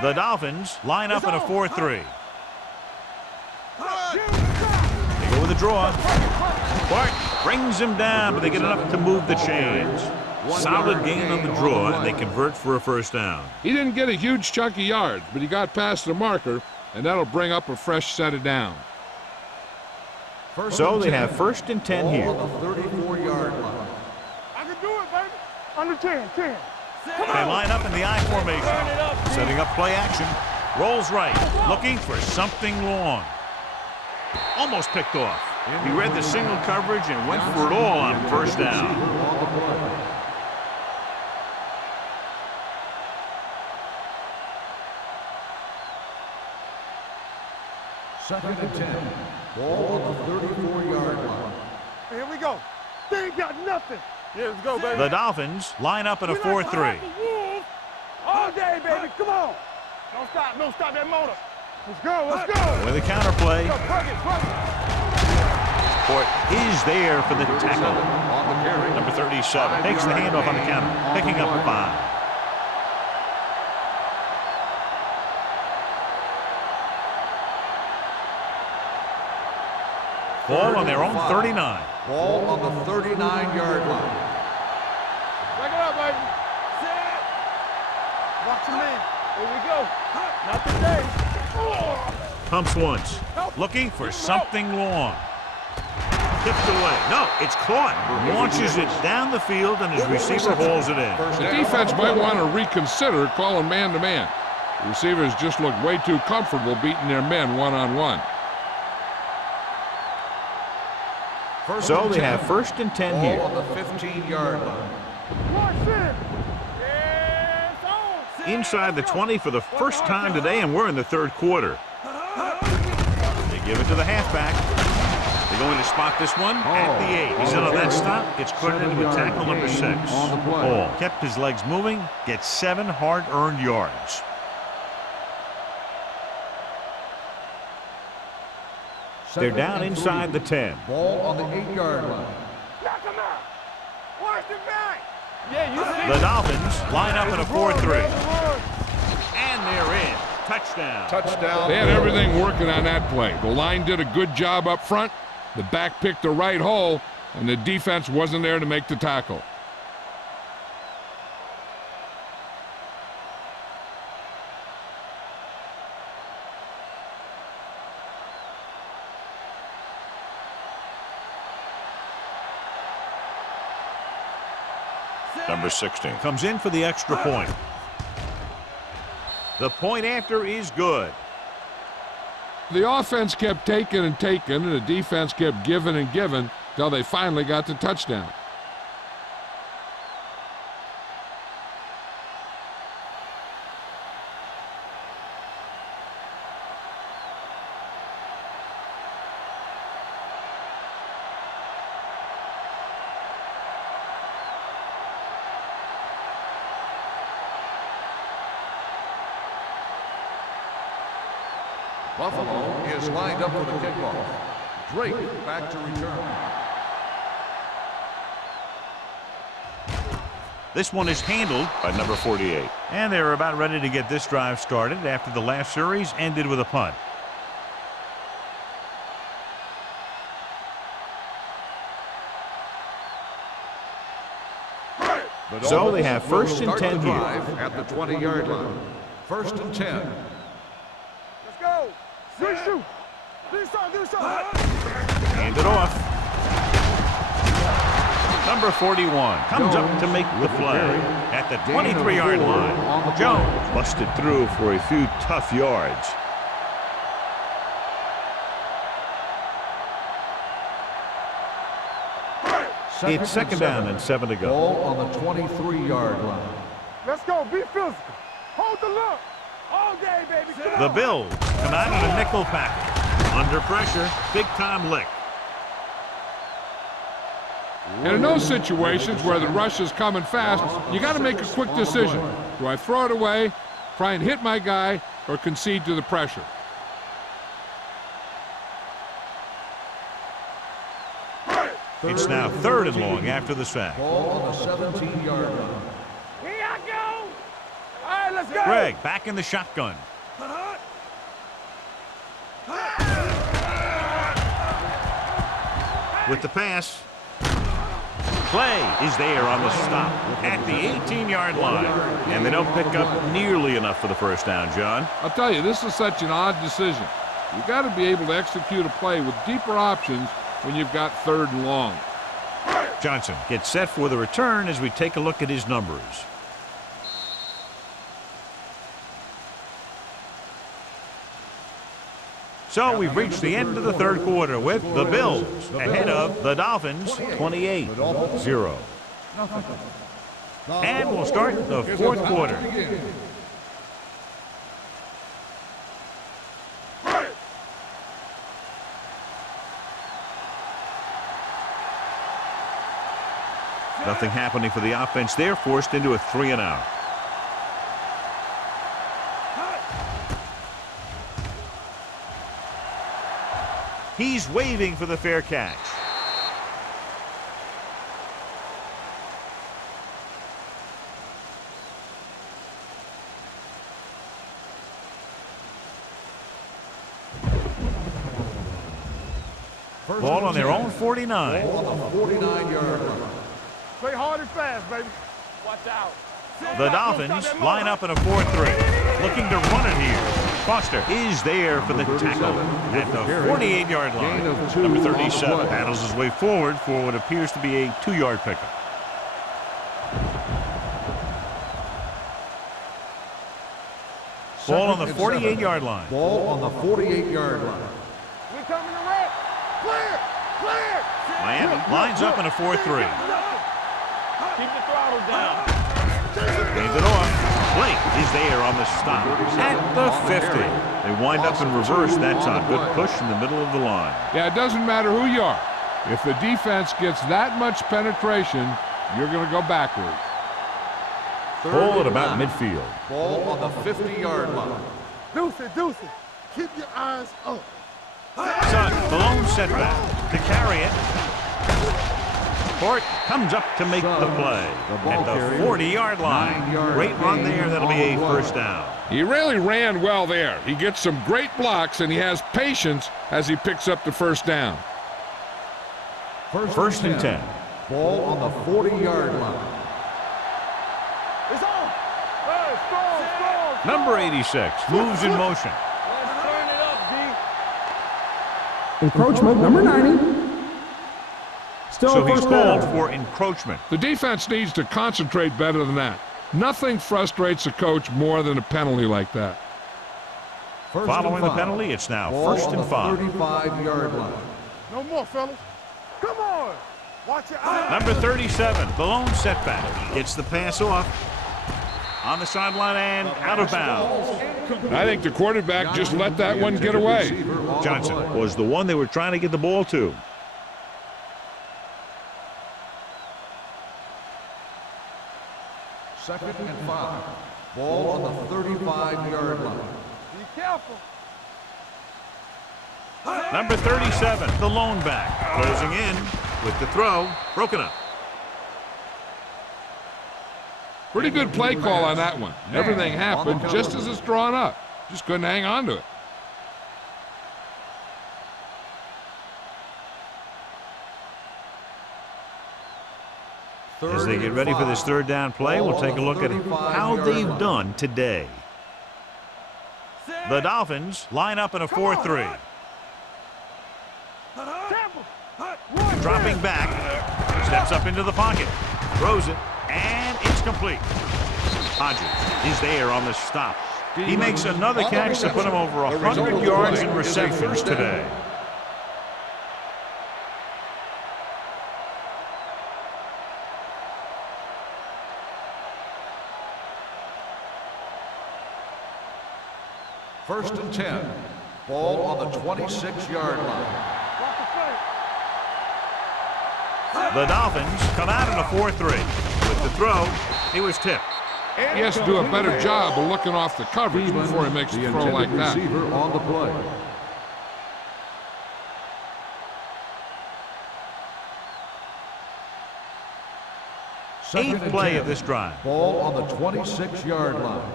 The Dolphins line up in a 4-3. They go with a draw. Clark brings him down, but they get enough to move the chains. Solid gain on the draw, and they convert for a 1st down. He didn't get a huge chunk of yards, but he got past the marker, and that'll bring up a fresh set of downs. So they have 1st and 10 here. Ball on the 34-yard line. I can do it, baby. Under 10. They line up in the I formation, setting up play action. Rolls right, looking for something long. Almost picked off. He read the single coverage and went for it all on 1st down. On the play. Second and 10. Ball on the 34-yard line. Here we go. They ain't got nothing. Yeah, let's go, baby. The Dolphins line up in a 4-3. All day, baby. Come on. Don't stop that motor. Let's go. With a counterplay, Go, plug it. Fort is there for the tackle. On the carry. Number 37 takes the handoff on the counter, picking up 5. Ball on their own 39. Ball on the 39-yard line. Back it up, baby. Set. Watch your man. Here we go. Not today. Pumps once, looking for something long. Tipped away. No, it's caught. Launches it down the field, and his receiver hauls it in. The defense might want to reconsider calling man-to-man. The receivers just look way too comfortable beating their men one-on-one. So they have 1st and 10 here. Ball on the 15-yard line. Inside the 20 for the first time today, and we're in the 3rd quarter. They give it to the halfback. They're going to spot this one at the 8. He's in on that stop. Gets credited with tackle number 6. Hall kept his legs moving. Gets 7 hard-earned yards. They're down inside the 10. Ball on the 8-yard line. Knock him out. Watch the back. Yeah, you see. The Dolphins line up in a 4-3. And they're in. Touchdown. Touchdown. They had everything working on that play. The line did a good job up front. The back picked the right hole, and the defense wasn't there to make the tackle. Number 16 comes in for the extra point. The point after is good. The offense kept taking and taking, and the defense kept giving and giving till they finally got the touchdown. Buffalo is lined up for the kickoff. Drake back to return. This one is handled by number 48. And they're about ready to get this drive started after the last series ended with a punt. So they have 1st and 10 here. At the 20-yard line. 1st and 10. Let's go. Good shoot. Do something. Hand it off. Number 41 comes up to make the play at the 23-yard line. Jones busted through for a few tough yards. It's 2nd down and 7 to go. Ball on the 23-yard line. Let's go. Be physical. Hold the look. All day, baby. Come The on. Bills come out in a nickel package. Under pressure, big-time lick. And in those situations where the rush is coming fast, you got to make a quick decision. Do I throw it away, try and hit my guy, or concede to the pressure? It's now 3rd and long after the sack. Ball on the 17-yard line. Here I go. All right, let's go. Greg back in the shotgun. With the pass. Play is there on the stop at the 18-yard line. And they don't pick up nearly enough for the first down, John. I'll tell you, this is such an odd decision. You've got to be able to execute a play with deeper options when you've got 3rd and long. Johnson gets set for the return as we take a look at his numbers. So we've reached the end of the 3rd quarter with the Bills ahead of the Dolphins 28-0. And we'll start the 4th quarter. Nothing happening for the offense there, forced into a 3-and-out. He's waving for the fair catch. Ball on their own 49. Ball on the 49-yard line. Play hard and fast, baby. Watch out. The Dolphins line up in a 4-3. Looking to run it here. Foster is there for the tackle at the 48-yard line. Number 37 battles his way forward for what appears to be a 2-yard pickup. Ball on the 48-yard line. Ball on the 48-yard line. We coming to red. Clear! Clear! Miami lines up in a 4-3. Keep the throttle down. Hands it off. Blake is there on the stop at the 50. They wind up in reverse that time. Good push in the middle of the line. Yeah, it doesn't matter who you are. If the defense gets that much penetration, you're going to go backwards. Ball at about midfield. Ball on the 50-yard line. Deuce it. Keep your eyes up. Sugg, the lone setback to carry it. Fort comes up to make the play at the 40-yard line. Great run there. That'll be a first down. He really ran well there. He gets some great blocks, and he has patience as he picks up the first down. First and 10. Ball on the 40-yard line. It's on. Hey, strong. Number 86 moves in motion. Let's turn it up, D. Encroachment, number 90. Still So he's first called down. for encroachment. The defense needs to concentrate better than that. Nothing frustrates a coach more than a penalty like that. Following the penalty, it's now first and 5. 35-yard line. No more, fellas. Come on. Watch your eyes. Number 37, the lone setback. Gets the pass off. On the sideline and out of bounds. I think the quarterback just let that one get away. Johnson was the one they were trying to get the ball to. Second and 5. Ball on the 35-yard line. Be careful. Number 37, the lone back. Closing in with the throw. Broken up. Pretty good play call on that one. Everything happened just as it's drawn up. Just couldn't hang on to it. As they get ready for this third down play, we'll take a look at how they've done today. The Dolphins line up in a 4-3. Dropping back, steps up into the pocket, throws it, and it's complete. Hodges is there on the stop. He makes another catch to put him over 100 yards in receptions today. First and 10. Ball on the 26-yard line. The Dolphins come out in a 4-3. With the throw, he was tipped. He has to do a better job of looking off the coverage before he makes a throw like that. Receiver on the play. Eighth play of this drive. Ball on the 26-yard line.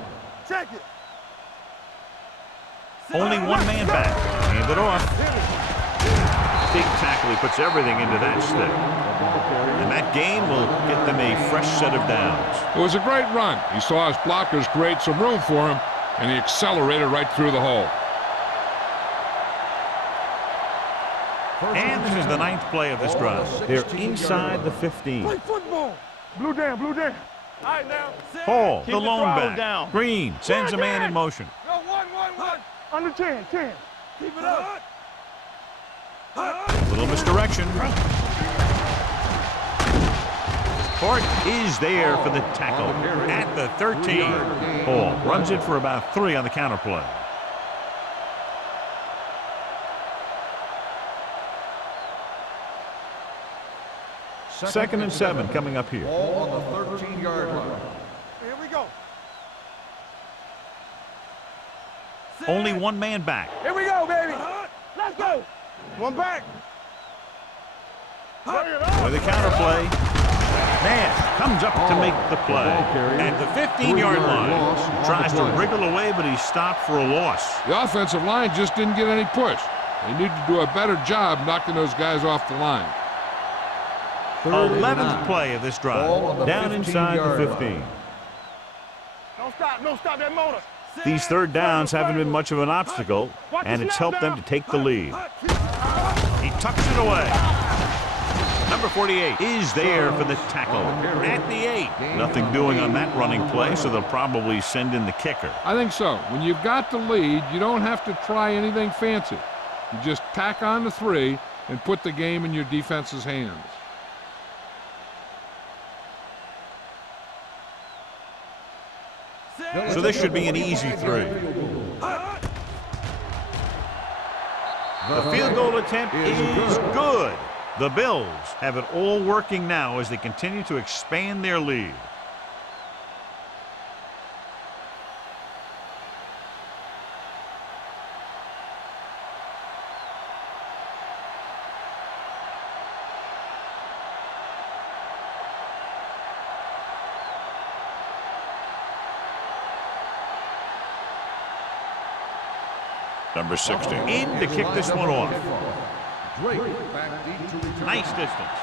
Check it. Only one man back. Hand it off. Big tackle. He puts everything into that stick. And that gain will get them a fresh set of downs. It was a great run. He saw his blockers create some room for him, and he accelerated right through the hole. And this is the ninth play of this drive. They're inside the 15. Play football. Blue down. All right, now. Hall, Keep the lone throttle back. down. Green sends a man in motion. Go, one. Under 10. Keep it up. Little misdirection. Fort is there for the tackle at the 13. Hall runs it for about 3 on the counter play. Second and 7 coming up here. Ball on the 13-yard line. Here we go. Only one man back. Here we go, baby. Let's go. One back. Bring it on. With a counter play. Nash comes up to make the play. At the 15-yard line. Tries to wriggle away, but he's stopped for a loss. The offensive line just didn't get any push. They need to do a better job knocking those guys off the line. 11th play of this drive. Down inside the 15. Don't stop that motor. These third downs haven't been much of an obstacle, and it's helped them to take the lead. He tucks it away. Number 48 is there for the tackle at the 8. Nothing doing on that running play, so they'll probably send in the kicker. I think so. When you've got the lead, you don't have to try anything fancy. You just tack on the 3 and put the game in your defense's hands. So this should be an easy 3. The field goal attempt is good. The Bills have it all working now as they continue to expand their lead. Number 60 in to kick this one off. Nice distance.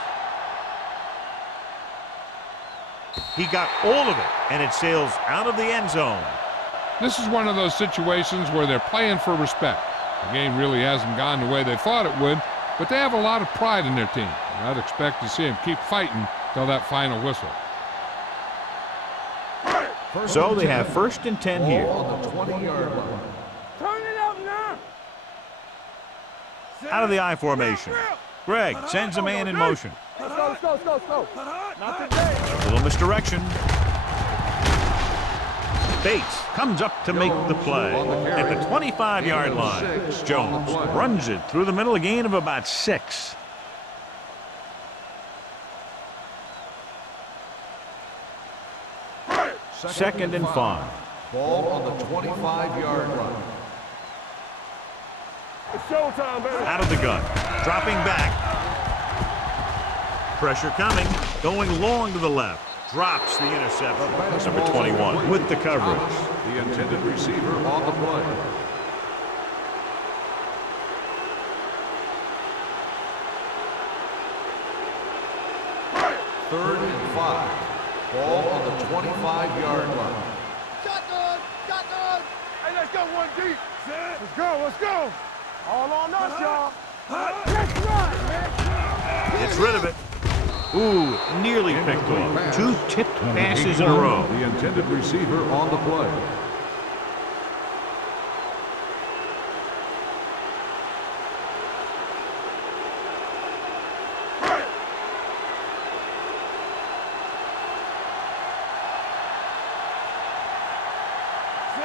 He got all of it, and it sails out of the end zone. This is one of those situations where they're playing for respect. The game really hasn't gone the way they thought it would, but they have a lot of pride in their team. And I'd expect to see them keep fighting till that final whistle. So they have 1st and 10 here. On the 20-yard line. Turn it up now. Out of the I formation. Greg sends a man in motion. Let's go. Not today. A little misdirection. Bates comes up to make the play at the 25-yard line. Jones runs it through the middle, a gain of about 6. Second and 5. Ball on the 25-yard line. It's showtime, baby. Out of the gun. Dropping back. Pressure coming. Going long to the left. Drops the interception. Number 21 with the coverage. The intended receiver on the play. Third and 5. Ball on the 25-yard line. Shotgun. Hey, let's go 1 deep. Let's go. All on us, y'all. Let's run, man. Gets rid of it. Ooh, nearly picked off. 2 tipped passes in a row. The intended receiver on the play.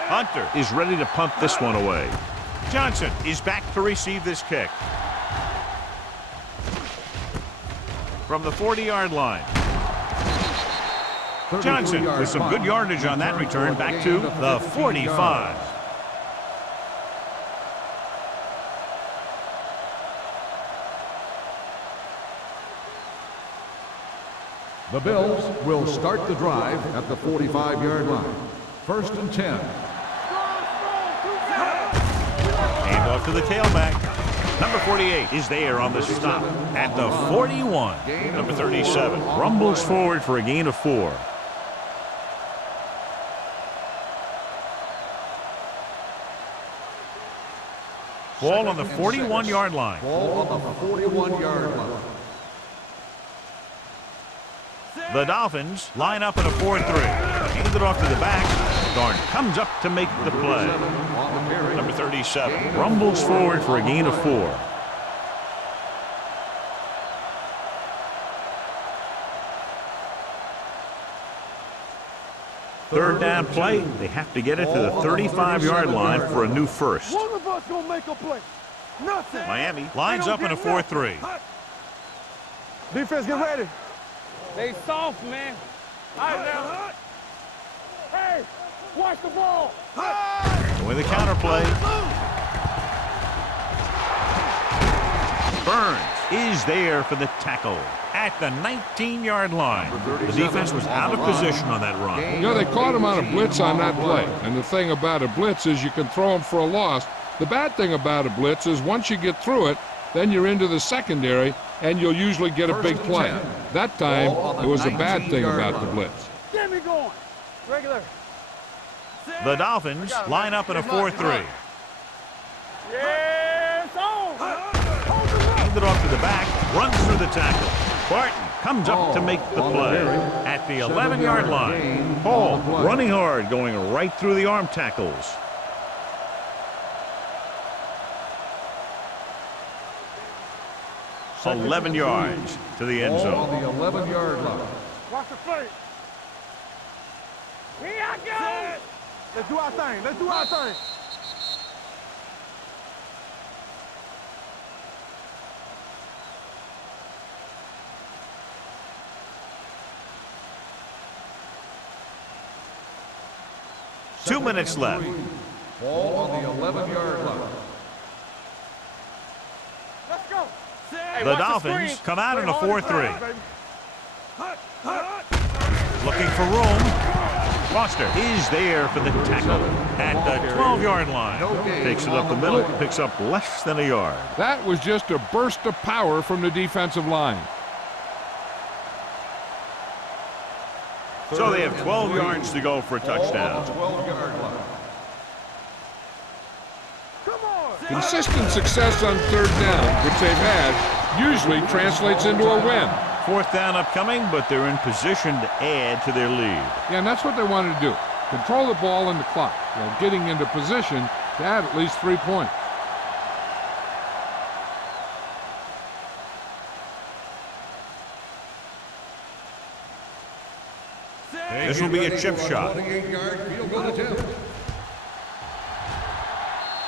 Hunter is ready to punt this one away. Johnson is back to receive this kick. From the 40-yard line. Johnson with some good yardage on that return back to the 45. The Bills will start the drive at the 45-yard line. 1st and 10. Hand off to the tailback. Number 48 is there on the stop at the 41. Number 37 rumbles forward for a gain of 4. Ball on the 41-yard line. Ball on the 41-yard line. The Dolphins line up in a 4-3. Hand it off to the back. Garn comes up to make the play. Number 37 rumbles forward for a gain of 4. Third down play. They have to get it to the 35-yard line for a new first. One of us gonna make a play. Nothing. Miami lines up in a 4-3. Defense, get ready. They soft, man. All right, now. Hey, watch the ball. With a counter play. Burns is there for the tackle at the 19-yard line. The defense was out of position on that run. You know, they caught him on a blitz on that play. And the thing about a blitz is you can throw him for a loss. The bad thing about a blitz is once you get through it, then you're into the secondary, and you'll usually get a big play. That time, it was a bad thing about the blitz. Get me going. Regular. The Dolphins line up in a 4-3. Yes, on. Hand it off to the back, runs through the tackle. Barton comes up to make the play at the 11-yard line. Hall running hard, going right through the arm tackles. So 11 yards to the end zone. On the 11-yard line. Watch the plate. Here I go. Let's do our thing. Let's do our thing. Two minutes left. Ball on the 11-yard line. Let's go. The Dolphins come out in a 4-3. Looking for room. Foster is there for the tackle at the 12-yard line. Takes it up the middle, picks up less than a yard. That was just a burst of power from the defensive line. So they have 12 yards to go for a touchdown. 12-yard line. Come on. Consistent success on third down, which they've had, usually translates into a win. Fourth down upcoming, but they're in position to add to their lead. Yeah, and that's what they wanted to do. Control the ball and the clock while getting into position to add at least 3 points. This will be a chip shot. 28-yard field goal attempt.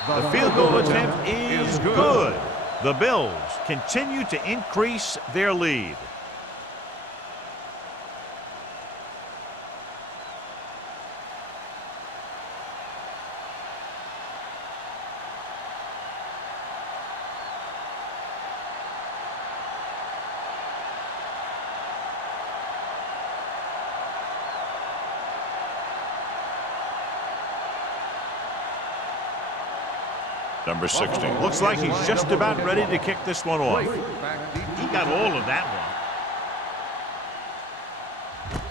The field goal attempt is good. The Bills continue to increase their lead. Number 60. Looks like he's just about ready to kick this one off. He got all of that one.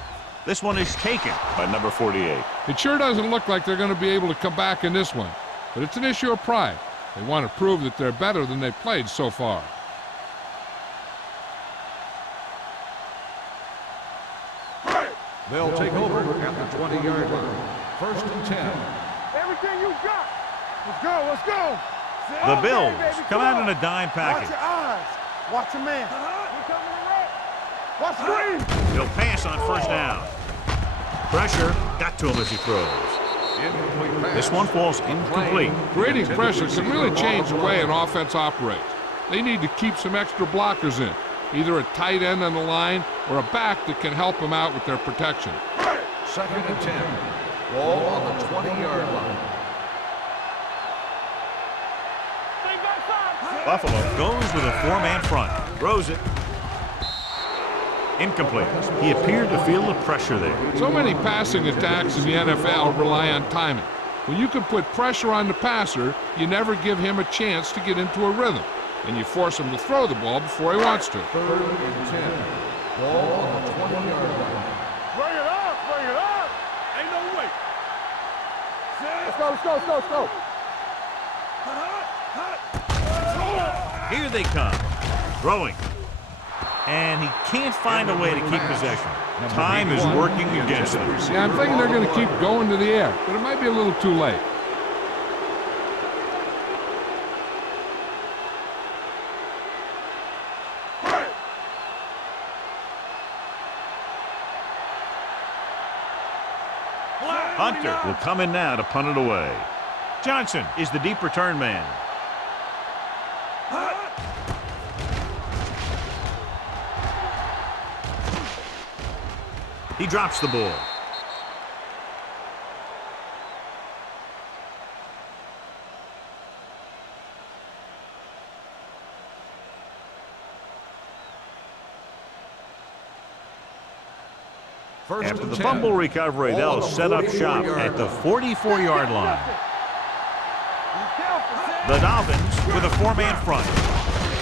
This one is taken by number 48. It sure doesn't look like they're going to be able to come back in this one, but it's an issue of pride. They want to prove that they're better than they've played so far. They'll take over at the 20-yard line. First and 10. Everything you got. Let's go. Let's go. The Bills come out in a dime Watch package. your eyes. Watch your man. We coming to wreck. Watch screen. He'll pass on first down. Pressure got to him as he throws. Incomplete pass. This one falls incomplete. Creating pressure can really change the way an offense operates. They need to keep some extra blockers in, either a tight end on the line or a back that can help them out with their protection. Second and 10. Ball on the 20-yard line. Buffalo goes with a four-man front. Throws it. Incomplete. He appeared to feel the pressure there. So many passing attacks in the NFL rely on timing. When you can put pressure on the passer, you never give him a chance to get into a rhythm, and you force him to throw the ball before he wants to. Third and 10. Ball on the 20-yard line. Bring it up. Bring it up. Ain't no way. Let's go. Let's go. Let's go. Let's go. Here they come. Throwing. And he can't find a way to keep possession. Time is working against them. Yeah, I'm thinking they're going to keep going to the air, but it might be a little too late. Hunter will come in now to punt it away. Johnson is the deep return man. He drops the ball. After the fumble recovery, they'll set up shop at the 44-yard line. The Dolphins with a four-man front.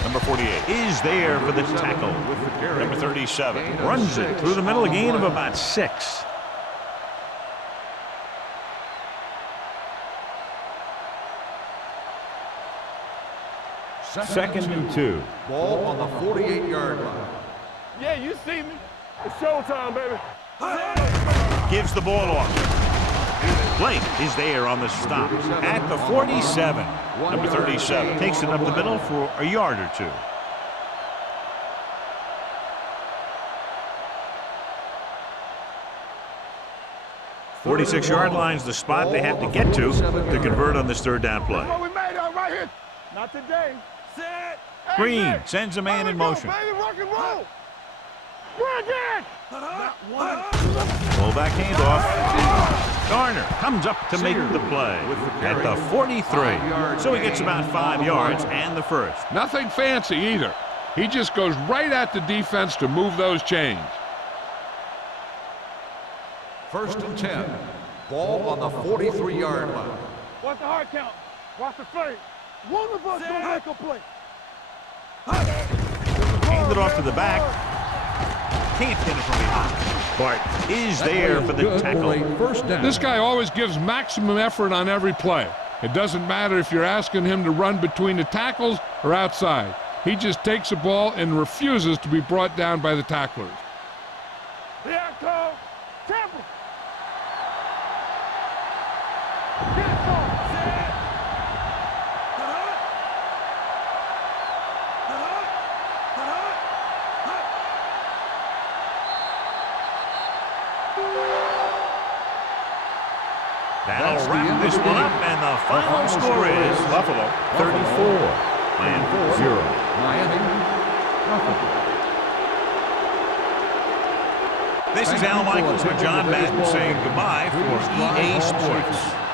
Number 48 is there for the tackle. Number 37 runs it through the middle, a gain of about 6. Second and 2. Ball on the 48-yard line. Yeah, you see me. It's showtime, baby. Gives the ball off. Blake is there on the stop at the 47. Number 37 takes it up the middle for a yard or two. .46-yard line's the spot they have to get to convert on this third down play. We made it right here. Not today. Set. Green sends a man in motion. Baby, rock and roll. We're again. Not one. Fullback handoff. Garner comes up to make the play at the 43. So he gets about 5 yards and the first. Nothing fancy either. He just goes right at the defense to move those chains. First and 10. Ball on the 43-yard line. Watch the hard count. Watch the fade. One of us gonna make a play. Hand it off to the back. Can't get it from behind. Bart is there for the tackle. This guy always gives maximum effort on every play. It doesn't matter if you're asking him to run between the tackles or outside. He just takes the ball and refuses to be brought down by the tacklers. Here I come. Temple. That'll wrap this one up, and the final score is Buffalo 34 and 0. Miami. This is Al Michaels with John Madden saying goodbye for EA Sports.